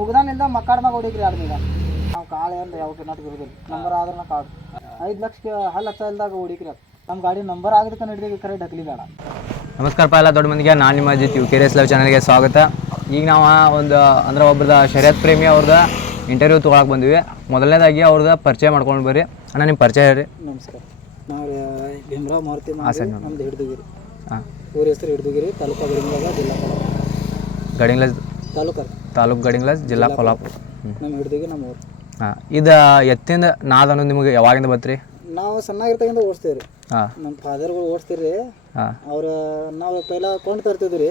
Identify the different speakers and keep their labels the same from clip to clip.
Speaker 1: ಮುಗ್ದಾನಿಂದ ಮಕ್ಕಾಡ್ಮಾಗ ಹೊಡಿಕ್ರಿ ಆಡ್ಮೀಗ ನಾವು ಕಾಳು ಏನು ಯಾವ ನಾಟಕ ಬಿಡುದಿಲ್ಲ ನಂಬರ್ ಆದ್ರೆ ಕಾಳು. ಕಾಡು ಐದು ಲಕ್ಷ ಹಲ್ ಲಕ್ಷ ಇಲ್ದಾಗ ಹೊಡಿಕ್ರಿ ಅದು. ನಮ್ಮ ಗಾಡಿ ನಂಬರ್ ಆಗದಕ್ಕೆ ನಡಿದಾಗ ಕರೆ ಡಕ್ಲಿ ಬೇಡ.
Speaker 2: ನಮಸ್ಕಾರಪ್ಪ ಎಲ್ಲ ದೊಡ್ಡ ಮಂದಿಗೆ ನಾನು ನಿಮ್ಮ Ajith U K S love ಚಾನಲ್ಗೆ ಸ್ವಾಗತ. ಈಗ ನಾವು ಒಂದು ಅಂದ್ರೆ ಒಬ್ರದ ಶರ್ಯತ್ ಪ್ರೇಮಿ ಅವ್ರದ ಇಂಟರ್ವ್ಯೂ ತೊಗೊಳಕ್ಕೆ ಬಂದ್ವಿ. ಮೊದಲನೇದಾಗಿ ಅವ್ರದ್ದು ಪರಿಚಯ ಮಾಡ್ಕೊಂಡು ಬರ್ರಿ. ಅಣ್ಣ ನಿಮ್ಮ ಪರಿಚಯ ರೀ
Speaker 1: ನಮಸ್ಕಾರ. ನಾವು ಭೀಮರಾವ್ ಮಾರುತಿ ನಮ್ದು ಹಿಡ್ದುಗಿರಿ.
Speaker 2: ಹಾಂ.
Speaker 1: ಊರ ಹೆಸರು ಹಿಡ್ದುಗಿರಿ ತಾಲೂಕು ಗಡಿಂಗ್ಲಾಗ ಜಿಲ್ಲಾ
Speaker 2: ಗಡಿಂಗ್ಲಸ್
Speaker 1: ತಾಲೂಕು
Speaker 2: ತಾಲೂಕು ಗಡಿಂಗ್ಲಸ್ ಜಿಲ್ಲಾ ಕೊಲ್ಲಾಪುರ
Speaker 1: ನಮ್ಮ ಹಿಡ್ದುಗಿ ನಮ್ಮ ಊರು.
Speaker 2: ಹಾಂ ಇದು ಎತ್ತಿಂದ ನಾದ ಅನ್ನೋದು ನಿಮಗೆ ಯಾವಾಗಿಂದ ಬತ್ರಿ?
Speaker 1: ನಾವು ಸಣ್ಣಾಗಿರ್ತಕ್ಕಿಂತ ಓಡಿಸ್ತೀವಿ ರೀ
Speaker 2: ಹಾಂ.
Speaker 1: ನಮ್ಮ ಫಾದರ್ಗಳು ಓಡಿಸ್ತೀರಿ
Speaker 2: ಹಾಂ.
Speaker 1: ಅವ್ರ ನಾವು ಪೈಲ ಕೊಂಡು ತರ್ತಿದ್ವಿ. ರೀ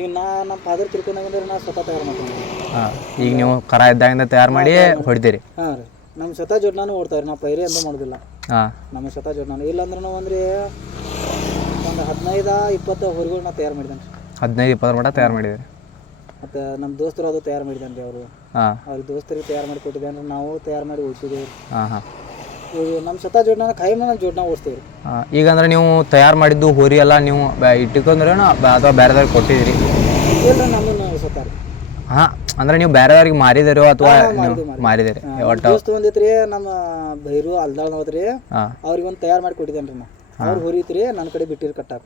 Speaker 1: ಈಗ ನಾ ನಮ್ಮ ಫಾದರ್ ತಿಳ್ಕೊಂಡಾಗಂದ್ರೆ ನಾ ಸ್ವತಃ ತಯಾರು ಮಾಡ್ತೀನಿ.
Speaker 2: ಹಾಂ ಈಗ ನೀವು ಕರ ಇದ್ದಾಗಿಂದ ತಯಾರು ಮಾಡಿ ಹೊಡಿತೀರಿ
Speaker 1: ಹಾಂ ರೀ. ನಮ್ಮ ಸ್ವತಃ ಜೋಡ್ನಾನು ಓಡ್ತಾರೆ ನಾವು ಪೈರಿ ಅಂತ ಮಾಡೋದಿಲ್ಲ.
Speaker 2: ಹಾಂ.
Speaker 1: ನಮ್ಮ ಸ್ವತಃ ಜೋಡ್ನಾನು. ನಾವು ಅಂದ್ರೆ ಒಂದು ಹದಿನೈದು ಇಪ್ಪತ್ತು ಹೊರಗಳು ನಾ ತಯಾರು ಮಾಡಿದ್ದೇನೆ
Speaker 2: ಹದಿನೈದು ಇಪ್ಪತ್ತರ ಮಟ್ಟ ತಯಾರು ಮಾಡಿದ್ದೀರಿ.
Speaker 1: ಮತ್ತು ನಮ್ಮ ದೋಸ್ತರು ಅದು ತಯಾರು ಮಾಡಿದ್ದಾನೆ ರೀ ಅವರು.
Speaker 2: ಹಾಂ.
Speaker 1: ಅವ್ರ ದೋಸ್ತರಿಗೆ ತಯಾರು ಮಾಡಿ ಕೊಟ್ಟಿದ್ದೇನೆ ನಾವು ತಯಾರು ಮಾಡಿ ಓಡಿಸಿದ್ದೇವೆ
Speaker 2: ಹಾಂ ಹಾಂ.
Speaker 1: ನಮ್ಮ ಸತ ಜೋಡ್ನ ಕೈ ಮೇಲೆ ಜೋಡ್ನ ಓಡಿಸ್ತೀವಿ ರೀ
Speaker 2: ಈಗ ಅಂದ್ರೆ ನೀವು ತಯಾರು ಮಾಡಿದ್ದು ಹೋರಿ ಎಲ್ಲ ನೀವು ಬ- ಅಥವಾ ಬೇರೆದವ್ರಿಗೆ ಕೊಟ್ಟಿದ್ರಿ
Speaker 1: ಇಲ್ಲ ನಮ್ಮನ್ನು ಸತ ರೀ
Speaker 2: ಹಾಂ ಅಂದ್ರೆ ನೀವು ಬೇರೆದವ್ರಿಗೆ ಮಾರಿದಿರೋ ಅಥವಾ ನೀವು ಮಾರಿದಿರಿ ಒಟ್ಟು?
Speaker 1: ದೋಸ್ತ ಒಂದಿತ್ರಿ ನಮ್ಮ ಭೈರು ಅಲ್ದಾಳ್ ಹೋದ್ರಿ
Speaker 2: ಹಾಂ.
Speaker 1: ಅವ್ರಿಗೆ ಒಂದು ತಯಾರು ಮಾಡಿ ಕೊಟ್ಟಿದ್ದೇನೆ ರೀ ನಾ ಅವ್ರು ಹುರಿತ್ರಿ ನನ್ನ ಕಡೆ ಬಿಟ್ಟಿರಿ ಕಟ್ಟಾಕ.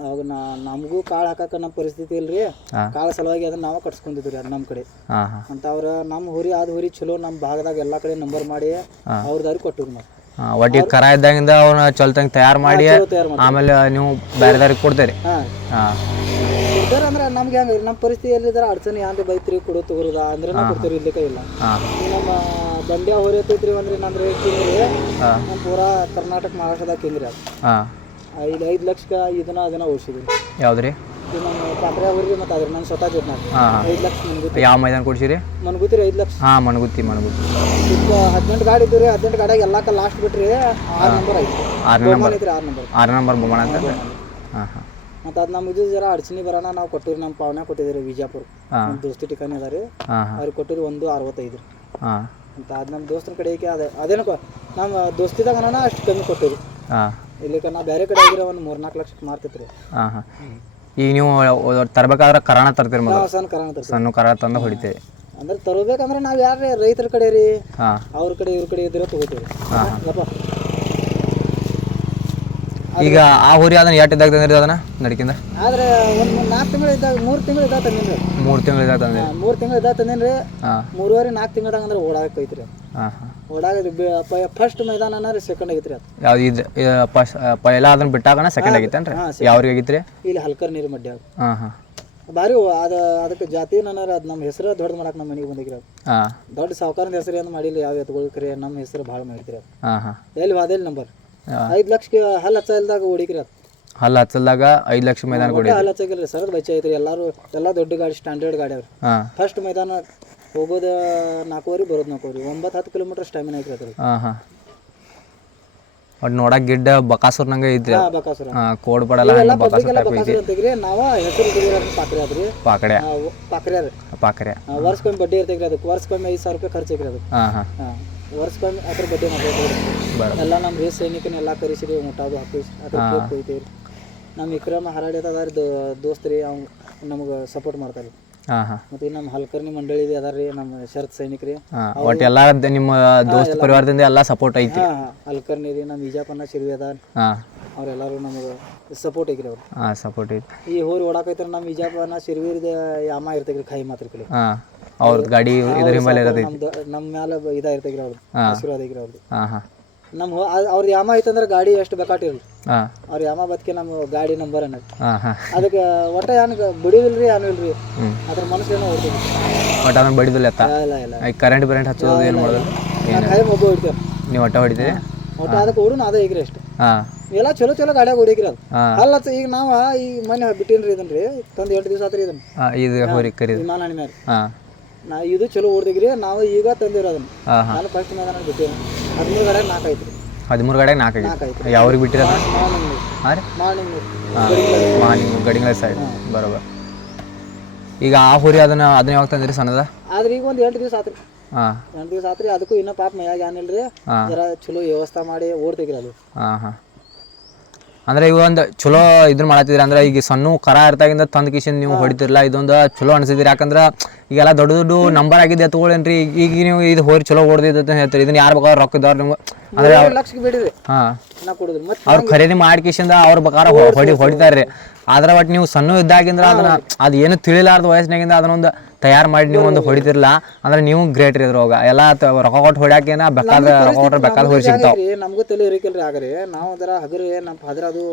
Speaker 1: ಅವಾಗ ನಾ ನಮಗೂ ಕಾಳು ಹಾಕಾಕ ನಮ್ಮ ಪರಿಸ್ಥಿತಿ ಇಲ್ರಿ. ಕಾಳ ಸಲುವಾಗಿ ಅದನ್ನ ನಾವು ಕಟ್ಸ್ಕೊಂಡಿದ್ರಿ ಅದು ನಮ್ಮ ಕಡೆ. ಅಂತ ಅವ್ರ ನಮ್ಮ ಹುರಿ ಆದ ಹುರಿ ಚಲೋ ನಮ್ಮ ಭಾಗದಾಗ ಎಲ್ಲಾ ಕಡೆ ನಂಬರ್ ಮಾಡಿ ಅವ್ರದಾರಿ ಕೊಟ್ಟರು ನಾವು.
Speaker 2: ಒಟ್ಟಿ ಕರ ಇದ್ದಾಗಿಂದ ಅವ್ನ ಚಲ್ತಂಗ್ ತಯಾರು ಮಾಡಿ ಆಮೇಲೆ ನೀವು ಬೇರೆದವ್ರಿಗೆ ಕೊಡ್ತೀರಿ.
Speaker 1: ಹಾಂ.
Speaker 2: ಹಾಂ.
Speaker 1: ಕೊಡ್ತಾರೆ ಅಂದ್ರೆ ನಮ್ಗೆ ಹೆಂಗ್ರಿ ನಮ್ಮ ಪರಿಸ್ಥಿತಿ ಎಲ್ಲಿದಾರ ಅಡಚಣೆ ಅಂದ್ರೆ ಬೈತ್ರಿ ಕೊಡು ತಗೋರದ ಅಂದ್ರೆ ನಾವು ಇರ್ಲಿಕ್ಕೆ ಇಲ್ಲ ನಮ್ಮ ದಂಡ್ಯ ಹೊರತೈತ್ರಿ ಅಂದ್ರೆ ನಂದು ರೇಟ್ ಕಿಂಗ್ರಿ
Speaker 2: ಹಾಂ.
Speaker 1: ನಮ್ಮ ಪೂರಾ ಕರ್ನಾಟಕ ಮಹಾರಾಷ್ಟ್ರದಾಗ ಅದು.
Speaker 2: ಹಾಂ.
Speaker 1: ಐದು ಐದು ಲಕ್ಷಕ್ಕೆ ಇದನ್ನ ಅದನ್ನ ಓಡಿಸಿದ್ರಿ
Speaker 2: ಯಾವ್ದ್ರಿ? ರೀ
Speaker 1: ಇದು ನಮ್ಮ ಪಾತ್ರೆ ಹೊರಿ ಮತ್ತು ಅದ್ರ ನಾನು ಸ್ವತಃ ಜೊತೆ ಐದು ಲಕ್ಷ ಮನ್ಗುತ್ತಿ.
Speaker 2: ಯಾವ ಮೈದಾನ ಕೊಡ್ಸಿರಿ?
Speaker 1: ಮನ್ಗುತ್ತಿ ಐದು ಲಕ್ಷ.
Speaker 2: ಹಾಂ ಮಣಗುತ್ತಿ ಮಣಗುತ್ತಿ
Speaker 1: ಈಗ ಹದಿನೆಂಟು ಗಾಡಿ ಇದ್ದು ರೀ ಹದಿನೆಂಟು ಗಾಡಿಯಾಗ ಎಲ್ಲಕ್ಕ ಲಾಸ್ಟ್ ಬಿಟ್ರಿ ಆರು ನಂಬರ್ ಐತಿ
Speaker 2: ನಂಬರ್
Speaker 1: ಐತ್ರಿ ಆರು ನಂಬರ್
Speaker 2: ನಂಬರ್ ಬೊಮ್ಮಣ ಅಂತ? ಹಾಂ ಹಾಂ.
Speaker 1: ಮತ್ತು ಅದು ನಮ್ಮ ಇದು ಜರ ಅಡಚಣೆ ಬರೋಣ ನಾವು ಕೊಟ್ಟಿರಿ ನಮ್ಮ ಪಾವನೆ ಕೊಟ್ಟಿದ್ರಿ ವಿಜಯಪುರ ನಮ್ಮ ದೋಸ್ತಿ ಠಿಕಾಣಿ ಅದ ರೀ. ಅವ್ರಿಗೆ ಕೊಟ್ಟಿರಿ ಒಂದು ಅರವತ್ತೈದು ರೀ.
Speaker 2: ಹಾಂ.
Speaker 1: ಅಂತ. ಅದು ನಮ್ಮ ದೋಸ್ತರ ಕಡೆ ಅದೇ ಅದೇನು ನಮ್ಮ ದೋಸ್ತಿದಾಗ ನಾನು ಅಷ್ಟು ಕಮ್ಮಿ ಕೊಟ್ಟಿರಿ
Speaker 2: ಹಾಂ.
Speaker 1: ಇಲ್ಲಿಕ ನಾ ಬೇರೆ ಕಡೆ ಆಗಿರೋ ಒಂದು ಮೂರ್ ನಾಲ್ಕು ಲಕ್ಷಕ್ಕೆ ಮಾರ್ತಿತ್ತು ರೀ
Speaker 2: ಹಾಂ ಹಾಂ. ಈಗ ನೀವು ತರಬೇಕಾದ್ರೆ ಕರಾಣ ತರ್ತೀರಿ ಮೊದಲು.
Speaker 1: ಸಣ್ಣ ಕರಾಣ ತರ್ತೀವಿ.
Speaker 2: ಸಣ್ಣ ಕರ ತಂದು ಹೊಡಿತೇವೆ
Speaker 1: ಅಂದ್ರೆ ತರಬೇಕಂದ್ರೆ ನಾವು ಯಾರೇ ರೈತರ ಕಡೆ ರೀ? ಅವ್ರ ಕಡೆ ಇವ್ರ ಕಡೆ ಇದ್ರೆ ತಗೋತೀವಿ.
Speaker 2: ಹಾಂ ಈಗ ಆ ಹುರಿ ಅದನ್ನ ಎಷ್ಟು ಇದ್ದಾಗ ತಂದಿರಿ ಅದನ್ನ ನಡಕಿಂದ
Speaker 1: ಆದ್ರೆ ಒಂದು ನಾಲ್ಕು ತಿಂಗಳು ಇದ್ದಾಗ ಮೂರು ತಿಂಗಳು ಇದ್ದಾಗ ತಂದಿನಿ
Speaker 2: ಮೂರು ತಿಂಗಳು ಇದ್ದಾಗ ತಂದಿರಿ.
Speaker 1: ಮೂರು ತಿಂಗಳು ಇದ್ದಾಗ
Speaker 2: ತಂದಿನ್ರಿ.
Speaker 1: ಮೂರುವರೆ ನಾಲ್ಕು ತಿಂಗಳದಾಗ ಅಂದ್ರೆ ಓಡಾಕ ಐತ್ರಿ ಓಡಾಗ ಫಸ್ಟ್ ಮೈದಾನ ಅನ್ನ ಸೆಕೆಂಡ್ ಆಗೈತ್ರಿ ಅದು.
Speaker 2: ಯಾವ್ದು ಇದು ಪೈಲ ಅದನ್ನ ಬಿಟ್ಟಾಗನ ಸೆಕೆಂಡ್ ಆಗಿತ್ತೇನ್ರಿ ಯಾವ್ರಿಗೆ ಆಗಿತ್ರಿ?
Speaker 1: ಇಲ್ಲಿ ಹಲ್ಕರ್ ನೀರು ಮಡ್ಯಾಗ
Speaker 2: ಹಾಂ ಹಾಂ.
Speaker 1: ಭಾರಿ ಅದ ಅದಕ್ಕೆ ಜಾತಿ ಅದು ನಮ್ಮ ಹೆಸರು ದೊಡ್ಡ ಮಾಡಕ್ಕೆ ನಮ್ಮ ಮನೆಗೆ ಬಂದಿಗ್ರಿ ಅದು. ದೊಡ್ಡ ಸಾವುಕಾರದ ಹೆಸರು ಏನು ಮಾಡಿಲ್ಲ ಯಾವ ಎತ್ಕೊಳ್ಕ್ರಿ ನಮ್ಮ ಹೆಸರು ಭಾಳ ಮಾಡಿದ್ರಿ ಎಲ್ಲಿ ವಾದೇಲಿ ನಂಬರ್? ಐದು ಲಕ್ಷ ಹಲ್ಲ ಹಚ್ಚಲ್ದಾಗ ಹೊಡಿಕ್ರಿ ಅದು.
Speaker 2: ಹಲ್ಲ ಹಚ್ಚಲ್ದಾಗ ಐದು ಲಕ್ಷ ಮೈದಾನ ಕೊಡಿ
Speaker 1: ಒಟ್ಟು ಹಲ್ಲು ಸರ್ ಬಚ್ಚ ಐತ್ರಿ ಎಲ್ಲರೂ ಎಲ್ಲ ದೊಡ್ಡ ಗಾಡಿ ಸ್ಟ್ಯಾಂಡರ್ಡ್ ಗಾಡಿ ಅವ್ರಿ
Speaker 2: ಹಾಂ.
Speaker 1: ಫಸ್ಟ್ ಮೈದಾನ ಹೋಗೋದು ನಾಲ್ಕೂವರೆ ಬರೋದು ನಾಲ್ಕೂವರೆ ಒಂಬತ್ತು ಹತ್ತು ಕಿಲೋಮೀಟರ್ ಸ್ಟ್ಯಾಮಿನ ಐತ್ರಿ ಅದ್ರಲ್ಲಿ.
Speaker 2: ಹಾಂ ಹಾಂ. ಒಟ್ಟು ನೋಡಕ್ಕೆ ಗಿಡ್ಡ ಬಕಾಸುರ್ ನಂಗೆ ಇದ್ರಿ
Speaker 1: ಹಾಂ ಬಕಾಸುರ.
Speaker 2: ಹಾಂ ಕೋಡ್ ಪಡಲ್ಲ
Speaker 1: ಎಲ್ಲ
Speaker 2: ಹಂಗೆ
Speaker 1: ಪಬ್ಲಿಕ್
Speaker 2: ಬಕಾಸುರ್
Speaker 1: ಎಲ್ಲ
Speaker 2: ಟೈಪ್ ಐತಿ.
Speaker 1: ಬಕಾಸುರ ನಾವ ಹೆಸರು ಇಟ್ಟಿದ್ದೀರಿ ಪಾತ್ರೆ ಅದ್ರಿ.
Speaker 2: ಪಾಕಡೆ
Speaker 1: ಪಾಕ್ರೆ ರೀ.
Speaker 2: ಪಾಕರೆ
Speaker 1: ವರ್ಷಕ್ಕೊಮ್ಮೆ ಬಡ್ಡಿ ಇರ್ತೈತ್ರಿ ಅದಕ್ಕೆ. ವರ್ಷಕ್ಕೊಮ್ಮೆ ಐದು ಸಾವಿರ ರೂಪಾಯಿ ಖರ್ಚು ಐತ್ರಿ ಅದಕ್ಕೆ
Speaker 2: ಹಾಂ ಹಾಂ.
Speaker 1: ಹಾಂ. ವರ್ಷಕ್ಕೊಮ್ಮೆ ಅದ್ರ ಬಗ್ಗೆ
Speaker 2: ಮಾತಾಡ್ತೀವಿ
Speaker 1: ಎಲ್ಲ ನಮ್ಮ ರೇಸ್ ಸೈನಿಕನ ಎಲ್ಲ ಕರೆಸಿರಿ ಊಟ ಅದು ಹಾಕಿಸಿ ಅದ್ರ ಕೇಕ್ ಕೊಯ್ತೀವಿ ನಮ್ಮ ವಿಕ್ರಮ ಹರಾಡಿ ಅದಾರ ದೋಸ್ತ್ರಿ ಅವ್ನು ನಮಗೆ ಸಪೋರ್ಟ್ ಮಾಡ್ತಾರೆ. ಮತ್ತೆ ನಮ್ಮ ಹಲ್ಕರ್ನಿ ಮಂಡಳಿ ಅದಾರ ರೀ ನಮ್ಮ ಶರತ್ ಸೈನಿಕರಿ.
Speaker 2: ರೀ ಒಟ್ಟು ಎಲ್ಲ ನಿಮ್ಮ ದೋಸ್ತ ಪರಿವಾರದಿಂದ ಎಲ್ಲಾ ಸಪೋರ್ಟ್ ಐತಿ.
Speaker 1: ಹಲ್ಕರ್ನಿ ರೀ ನಮ್ಮ ವಿಜಯಪನ್ನ ಶಿರ್ವಿ
Speaker 2: ಅದ
Speaker 1: ಅವ್ರೆಲ್ಲಾರು ನಮಗೆ ಸಪೋರ್ಟ್ ಐತ್ರಿ ಅವ್ರು.
Speaker 2: ಸಪೋರ್ಟ್ ಐತಿ.
Speaker 1: ಈ ಹೋರಿ ಓಡಾಕೈತ್ರ ನಮ್ಮ ವಿಜಯಪನ್ನ ಶಿರ್ವಿರ್ದ ಯಾಮ ಇರ್ತೈತ್ರಿ ಕೈ ಮಾತ್ರ ಕಡೆ
Speaker 2: ಅವ್ರದ್ದು ಗಾಡಿ ಇದ್ರ ಮೇಲೆ ಇರೋದೈತಿ
Speaker 1: ನಮ್ದು ನಮ್ಮ ಮ್ಯಾಲ ಇದ ಇರ್ತೈತ್ರಿ ಅವ್ರದ್ದು. ಆಶೀರ್ವಾದ ಐತ್ರಿ ಅವ್ರದ್ದು
Speaker 2: ಹಾಂ ಹಾಂ.
Speaker 1: ನಮ್ಮ ಅವ್ರದ್ದು ಯಾಮ ಐತಂದ್ರೆ ಗಾಡಿ ಎಷ್ಟು ಬೇಕಾಟಿರಲಿ
Speaker 2: ಹಾಂ.
Speaker 1: ಅವ್ರ ಯಾಮ ಬದ್ಕೆ ನಮ್ಮ ಗಾಡಿ ನಂಬರ್ ಅನ್ನೋದು.
Speaker 2: ಹಾಂ ಹಾಂ.
Speaker 1: ಅದಕ್ಕೆ ಒಟ್ಟ ಯಾನ್ ಬಿಡುವಿಲ್ರಿ ಏನು ಇಲ್ರಿ. ಅದ್ರ ಮನಸ್ಸೇನೋ ಹೊಡ್ತೀವಿ
Speaker 2: ಒಟ್ಟು ಅದನ್ನ ಬಡಿದಿಲ್ಲ ಎತ್ತ
Speaker 1: ಇಲ್ಲ ಇಲ್ಲ
Speaker 2: ಈಗ ಕರೆಂಟ್ ಬರೆಂಟ್ ಹಚ್ಚೋದು ಏನು ಮಾಡೋದು?
Speaker 1: ನಾನು ಕೈ ಮೊಬ್ಬ ಹೊಡಿತೇವೆ.
Speaker 2: ನೀವು ಒಟ್ಟ ಹೊಡಿತೀರಿ?
Speaker 1: ಒಟ್ಟ ಅದಕ್ಕೆ ಓಡು ಅದೇ ಈಗ್ರಿ ಅಷ್ಟೇ.
Speaker 2: ಹಾಂ.
Speaker 1: ಎಲ್ಲ ಚಲೋ ಚಲೋ ಗಾಡಿಯಾಗ ಹೊಡಿಗ್ರಿ ಅದು. ಅಲ್ಲ ಈಗ ನಾವು ಈ ಮನೆ ಬಿಟ್ಟಿನ್ರಿ ಇದನ್ರಿ ತಂದು ಎಂಟು ದಿವಸ ಆತ್ರಿ ಇದನ್ನ
Speaker 2: ಹಾಂ ಇದು ಹೋರಿ ಕರಿ
Speaker 1: ವಿಮಾನ ಹಣ್ಣಿ ಮ್ಯಾಲೆ.
Speaker 2: ಹಾಂ.
Speaker 1: ನಾ ಇದು ಚಲೋ ಹೊಡ್ದಿಗ್ರಿ ನಾವು ಈಗ ತಂದಿರೋ ಅದನ್ನ ನಾನು ಫಸ್ಟ್ ಮೈದಾನ ಬಿಟ್ಟೇನೆ ಹದಿಮೂರು ಗಾಡಿಯಾಗ ನಾಲ್ಕು ಐತ್ರಿ
Speaker 2: ಹದಿಮೂರು ಗಾಡಿಯಾಗ ನಾಲ್ಕು
Speaker 1: ಐತ್ರಿ
Speaker 2: ಯಾವ್ರಿಗೆ ಬಿಟ್ಟಿರ
Speaker 1: ಮಾರ್ನಿಂಗ್
Speaker 2: ಹಾಂ
Speaker 1: ಮಾರ್ನಿಂಗ್
Speaker 2: ಹಾಂ ಮಾ ಗಡಿಂಗ್ಲ ಸೈಡ್. ಬರೋಬರ್. ಈಗ ಆ ಹುರಿ ಅದನ್ನ ಅದನ್ನ ಯಾವಾಗ ತಂದಿರಿ ಸಣ್ಣದ?
Speaker 1: ಆದ್ರೆ ಈಗ ಒಂದು ಎಂಟು ದಿವಸ ಆತ್ರಿ.
Speaker 2: ಹಾಂ.
Speaker 1: ಎಂಟು ದಿವಸ ಆತ್ರಿ ಅದಕ್ಕೂ ಇನ್ನೂ ಪಾಪ ಮೈಯಾಗ ಏನಿಲ್ರಿ
Speaker 2: ರೀ
Speaker 1: ಜರ ಚಲೋ ವ್ಯವಸ್ಥೆ ಮಾಡಿ ಓಡ್ತಿಗ್ರಿ ಅದು.
Speaker 2: ಹಾಂ ಹಾಂ ಅಂದ್ರೆ ಈಗ ಒಂದು ಚಲೋ ಇದ್ರ ಮಾಡತ್ತಿದ್ರಿ ಅಂದ್ರೆ ಈಗ ಸಣ್ಣ ಕರ ಇರ್ತಾಗಿಂದ ತಂದ ಕಿಶನ್ ನೀವು ಹೊಡಿತಿರಲ್ಲ ಇದೊಂದು ಚಲೋ ಅನ್ಸಿದ್ರಿ. ಯಾಕಂದ್ರ ಈಗೆಲ್ಲ ದೊಡ್ಡ ದೊಡ್ಡ ನಂಬರ್ ಆಗಿದೆ ತಗೊಳ್ಳೇನ್ರಿ. ಈಗ ನೀವು ಇದು ಹೋರಿ ಚಲೋ ಹೊಡೆದಿದ್ದ ಅಂತ ಹೇಳ್ತೀರಿ. ಇದನ್ನ ಯಾರು ಬೇಕಾದ್ರೆ ರೊಕ್ಕ ಇದ್ದವ್ರು ನಿಮ್ಗೆ ಅಂದ್ರೆ ಹಾ. ಅವ್ರು ಖರೀದಿ ಮಾಡ್ಕಿಶಿಂದ ಅವ್ರ ಬೇಕಾರ ಹೊಡಿ ಹೊಡಿತಾರ್ರಿ. ಆದ್ರೆ ಬಟ್ ನೀವು ಸಣ್ಣ ಇದ್ದಾಗಿಂದ್ರ ಅದನ್ನ ಅದು ಏನು ತಿಳಿಲಾರ್ದ ವಯಸ್ಸಿನಾಗಿಂದ ಅದನ್ನೊಂದು ತಯಾರು ಮಾಡಿ ನೀವು ಒಂದು ಹೊಡಿತಿರ್ಲ? ಅಂದ್ರೆ ನೀವು ಗ್ರೇಟ್ ರೀ ಅದ್ರೊಳಗ ಎಲ್ಲ ರೊಕ್ಕ ಕೊಟ್ಟು ಹೊಡ್ಯಾಕೇನ ಬೇಕಾದ ರೊಕ್ಕ ಕೊಟ್ರೆ ಬೇಕಾದ ಹೊಡಿ ಸಿಗ್ತಾವ.
Speaker 1: ನಮಗೂ ತಲೆ ಇರಿಕಿಲ್ರಿ ಆಗ್ರಿ ನಾವು ಅದರ ಹಗರಿ ನಮ್ಮ ಹದ್ರ ಅದು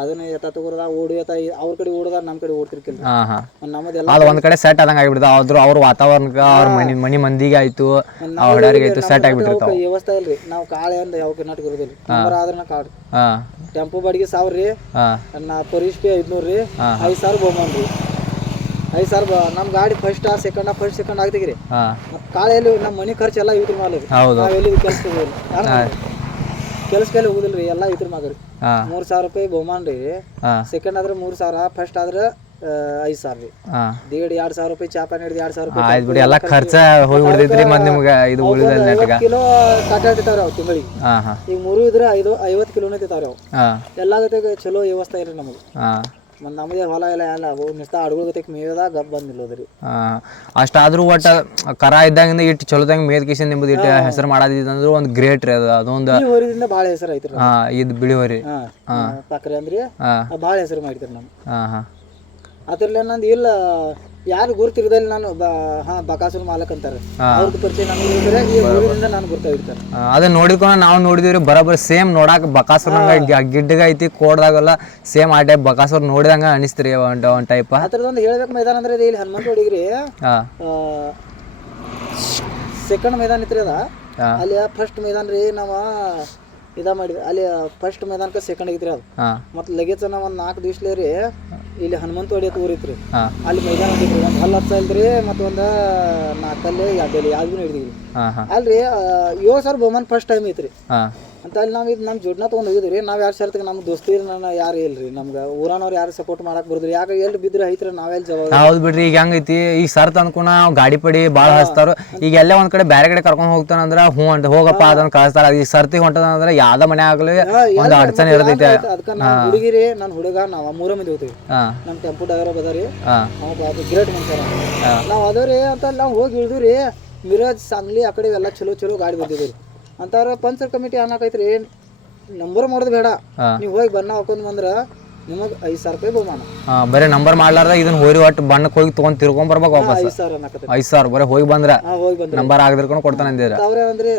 Speaker 1: ಅದನ್ನ ಎತ್ತ ತಗೋರದ ಓಡಿ ಎತ್ತ ಅವ್ರ ಕಡೆ ಓಡದ ನಮ್ಮ ಕಡೆ ಓಡ್ತಿರ್ಕಿಲ್ಲ
Speaker 2: ಹಾ ಹಾ.
Speaker 1: ನಮ್ಮದೆಲ್ಲ
Speaker 2: ಅದು ಒಂದ್ ಕಡೆ ಸೆಟ್ ಆದಂಗ ಆಗಿಬಿಡ್ತಾವ. ಅದ್ರ ಅವ್ರ ವಾತಾವರಣಕ್ಕೆ ಅವ್ರ ಮನಿ ಮನಿ ಮಂದಿಗೆ ಆಯ್ತು ಆ ಹುಡುಗರಿಗೆ ಆಯ್ತು ಸೆಟ್ ಆಗಿಬಿಟ್ಟಿರ್ತಾವ
Speaker 1: ವ್ಯವಸ್ಥೆ ಇಲ್ರಿ. ನಾವು ಕಾಳೆ ಅಂದ ಯಾವ ಕರ್ನಾಟಕ ಇರೋದಿಲ್ಲ. ನಂಬರ್ ಆದ್ರೆ ಕಾಡು ಟೆಂಪೋ ಬಾಡಿಗೆ ಸಾವಿರ ರೀ ನಾ ಪರೀಕ್ಷೆ ಐದ್ನೂರು ರೀ ಐದು ಸಾವಿರ ಬಹುಮಾನ ರೀ ಐದು ಸರ್ ನಮ್ಮ ಗಾಡಿ ಫಸ್ಟ್ ಸೆಕೆಂಡ್ ಫಸ್ಟ್ ಸೆಕೆಂಡ್ ಮತ್ತು ಕಾಳೆಯಲ್ಲಿ ನಮ್ಮ ಮನೆ ಖರ್ಚು ಎಲ್ಲ ಇದ್ರ ಮೇಲೆ
Speaker 2: ಹೌದು.
Speaker 1: ನಾವು ಎಲ್ಲಿ ಹೋಗೋದು ಕೆಲ್ಸಕ್ಕೆ ಹೋಗುದಿಲ್ಲ ರೀ ಎಲ್ಲ ಇದ್ರ ಮ್ಯಾಗ ರೀ ಮೂರು ಸಾವಿರ ರೂಪಾಯಿ ಬಹುಮಾನ ರೀ. ಸೆಕೆಂಡ್ ಆದ್ರೆ ಮೂರು ಸಾವಿರ ಫಸ್ಟ್ ಆದ್ರೆ ಐದು ಸಾವಿರ ರೀ. ದೇಡ್ ಎರಡು ಸಾವಿರ ರೂಪಾಯಿ ಚಾಪಾನ್ ಹಿಡಿದು ಎರಡು ಸಾವಿರ ರೂಪಾಯಿ
Speaker 2: ಆಯ್ತು ಬಿಡಿ. ಎಲ್ಲ ಖರ್ಚ ಹೋಗಿ ಬಿಡ್ತೈತ್ರಿ ಮತ್ತೆ ನಿಮ್ಗೆ ಇದು ಉಳಿದ ನೆಟ್ಗ.
Speaker 1: ಕಿಲೋ ಕಾಟಾಡ್ತಿರ್ತಾವ್ರಿ ಅವು ತಿಂಗಳಿಗೆ. ಈಗ ಮೂರು ಇದ್ರೆ ಐದು ಐವತ್ತು ಕಿಲೋನೇ ತಿಂತಾವ್ರಿ ಅವು
Speaker 2: ಹಾ.
Speaker 1: ಎಲ್ಲ ಜೊತೆಗೆ ಚಲೋ ವ್ಯವಸ್ಥೆ ಇರಿ ನಮಗೆ. ಮತ್ತು ನಮ್ಮದೇ ಹೊಲ ಇಲ್ಲ ಎಲ್ಲ ಅವು ನಿಸ್ತ ಅಡುಗಳ ಗತೆಗೆ ಮೇಯ್ದಾಗ ಗಪ್ ಬಂದು ನಿಲ್ಲೋದ್ರಿ.
Speaker 2: ಹಾ ಅಷ್ಟಾದ್ರೂ ಒಟ್ಟ ಕರ ಇದ್ದಾಗಿಂದ ಇಟ್ಟು ಚಲೋದಂಗೆ ಮೇದ್ ಕಿಶನ್ ನಿಮ್ದು ಇಟ್ಟು ಹೆಸರು ಮಾಡದಿತ್ತಂದ್ರೆ ಒಂದು ಗ್ರೇಟ್ ರೀ ಅದು. ಅದೊಂದು
Speaker 1: ಹೊರಿದಿಂದ ಭಾಳ ಹೆಸರು ಐತ್ರಿ
Speaker 2: ಹಾ ಇದು ಬಿಳಿ ಹೊರಿ.
Speaker 1: ಹಾಂ ಪಕ್ರೆ ಅಂದ್ರಿ ಭಾಳ ಹೆಸರು ಮಾಡಿದ್ರಿ ನಮ್ಮ
Speaker 2: ಹಾಂ ಹಾಂ.
Speaker 1: ಅದ್ರಲ್ಲಿ ನಂದು ಇಲ್ಲ ಯಾರು ಗುರುತಿರದಲ್ಲಿ ನಾನು ಹಾ ಬಕಾಸುರ ಮಾಲಕ್ ಅಂತಾರೆ. ಅವ್ರದ್ದು ಪರಿಚಯ ನನಗೆ ಇರ್ತಾರೆ ಈ ಊರಿನಿಂದ ನಾನು ಗುರ್ತಾಗಿರ್ತಾರೆ
Speaker 2: ಅದನ್ನ ನೋಡಿದ್ಕೊಂಡು ನಾವು ನೋಡಿದಿವ್ರಿ ಬರೋಬ್ಬರ ಸೇಮ್ ನೋಡಾಕ ಬಕಾಸುರ ಗಿಡ್ಡಗ ಐತಿ ಕೋಡ್ದಾಗೆಲ್ಲ ಸೇಮ್ ಆ ಟೈಪ್ ಬಕಾಸುರ ನೋಡಿದಂಗ ಅನಿಸ್ತ್ರಿ ಒಂದ್ ಒಂದ್ ಟೈಪ್
Speaker 1: ಆ. ಥರದೊಂದು ಹೇಳ್ಬೇಕು ಮೈದಾನ ಅಂದ್ರೆ ಇದು ಇಲ್ಲಿ ಹನುಮಂತ ಹುಡುಗ್ರಿ. ಸೆಕೆಂಡ್ ಮೈದಾನ ಇತ್ರಿ ಅದ. ಅಲ್ಲಿ ಫಸ್ಟ್ ಮೈದಾನ ರೀ ನಾವು ಇದ ಮಾಡಿದ್ವಿ ಅಲ್ಲಿ ಫಸ್ಟ್ ಮೈದಾನಕ್ಕೆ ಸೆಕೆಂಡ್ ಆಗಿತ್ರಿ ಅದು.
Speaker 2: ಮತ್ತ್
Speaker 1: ಮತ್ತು ಲಗೇಜ್ ನಾವು ಒಂದು ನಾಲ್ಕು ದಿವ್ಸಲೇ ರೀ ಇಲ್ಲಿ ಹನುಮಂತ ಹೊಡಿಯತ್ ಊರಿತ್ರಿ. ಅಲ್ಲಿ ಮೈದಾನ ಹೊಡಿದ್ರಿ ಒಂದು ಹಲ್ಲು ಹತ್ತು ಇಲ್ರಿ ಮತ್ತು ಒಂದು ನಾಲ್ಕಲ್ಲಿ ಎರಡಲ್ಲಿ ಯಾವ್ದು
Speaker 2: ಹಿಡಿದಿರಿ
Speaker 1: ಅಲ್ರಿ ಏಳು ಸಾವಿರ ಬಹುಮಾನ ಫಸ್ಟ್ ಟೈಮ್ ಐತ್ರಿ. ಅಂತ ಅಲ್ಲಿ ನಾವು ಇದು ನಮ್ಮ ಜೋಡ್ನ ತೊಗೊಂಡು ಹೋಗಿದ್ವಿ ರೀ. ನಾವು ಯಾರು ಸರ್ತಿಗೆ ನಮ್ಮ ದೋಸ್ತಿ ನನ್ನ ಯಾರು ಇಲ್ರಿ. ನಮ್ಗೆ ಊರನವ್ರು ಯಾರು ಸಪೋರ್ಟ್ ಮಾಡಕ್ ಬರೋದ್ರಿ ಯಾಕೆ ಎಲ್ಲಿ ಬಿದ್ರೆ ಐತ್ರ ನಾವೆಲ್ಲಿ ಜವಾಬ್ದಾರಿ.
Speaker 2: ಹೌದು ಬಿಡ್ರಿ ಈಗ ಹೆಂಗೈತಿ ಈಗ ಸರ್ತ್ ಅನ್ಕೊಂಡ ನಾವು ಗಾಡಿ ಪಡಿ ಭಾಳ ಹಚ್ತಾರ ಈಗ ಎಲ್ಲೇ ಒಂದ್ ಕಡೆ ಬೇರೆ ಕಡೆ ಕರ್ಕೊಂಡ್ ಅಂದ್ರೆ ಹ್ಞೂ ಅಂತ ಹೋಗಪ್ಪ ಅದನ್ನ ಕಳಿಸ್ತಾರ. ಈಗ ಸರ್ತಿ ಹೊಂಟದಂದ್ರೆ ಯಾವ್ದ ಮನೆ ಆಗ್ಲಿ ಒಂದು ಅಡಚಣೆ ಇರ್ತೈತೆ.
Speaker 1: ಅದಕ್ಕೆ ನಾನು ಹುಡುಗಿರಿ ನಾನು ಹುಡುಗ ನಾವು ಮೂರ ಮಂದಿ ಹೋಗ್ತೀವಿ.
Speaker 2: ಹಾ.
Speaker 1: ನಮ್ಮ ಟೆಂಪೋ ಡ್ರೈವರ್ ಬದಾರಿ ಅದು ಗ್ರೇಟ್ ಮನುಷ್ಯ ನಾವು ಅದವ್ರಿ ಅಂತ ನಾವು ಹೋಗಿ ಇಳಿದ್ರಿ ಮಿರಾಜ್ ಸಾಂಗ್ಲಿ ಆ ಕಡೆ ಎಲ್ಲ ಚಲೋ ಚಲೋ ಗಾಡಿ ಬಂದಿದ್ವಿ ಅಂತಾರ ಪಂಚರ್ ಕಮಿಟಿ ಅನ್ನಕೈತ್ರಿ ನಂಬರ್ ಮಾಡೋದು ಬೇಡ. ನೀವು ಹೋಗಿ ಬಣ್ಣ ಹಾಕೊಂಡ್ ಬಂದ್ರ ನಿಮಗ್ ಐದ್ ಸಾವಿರ ರೂಪಾಯಿ ಬಹುಮಾನ.
Speaker 2: ಹಾ ಬರೀ ನಂಬರ್ ಮಾಡ್ಲಾರ್ದ ಇದನ್ನ ಹೋರಿ ಒಟ್ಟು ಬಣ್ಣಕ್ಕೆ ಹೋಗಿ ತಗೊಂಡ್ ತಿರ್ಕೊಂಡ್ ಬರ್ಬೇಕು ವಾಪಸ್.
Speaker 1: ಐದ್ ಸಾವಿರ
Speaker 2: ಐದ್ ಸಾವಿರ ಬರೀ ಹೋಗಿ ಬಂದ್ರ.
Speaker 1: ಹಾ ಹೋಗಿ ಬಂದ್ರಿ.
Speaker 2: ನಂಬರ್ ಆಗದಿರ್ಕೊಂಡು ಕೊಡ್ತಾನೆ ಅಂದಿರ
Speaker 1: ಅವ್ರೆ ಅಂದ್ರೆ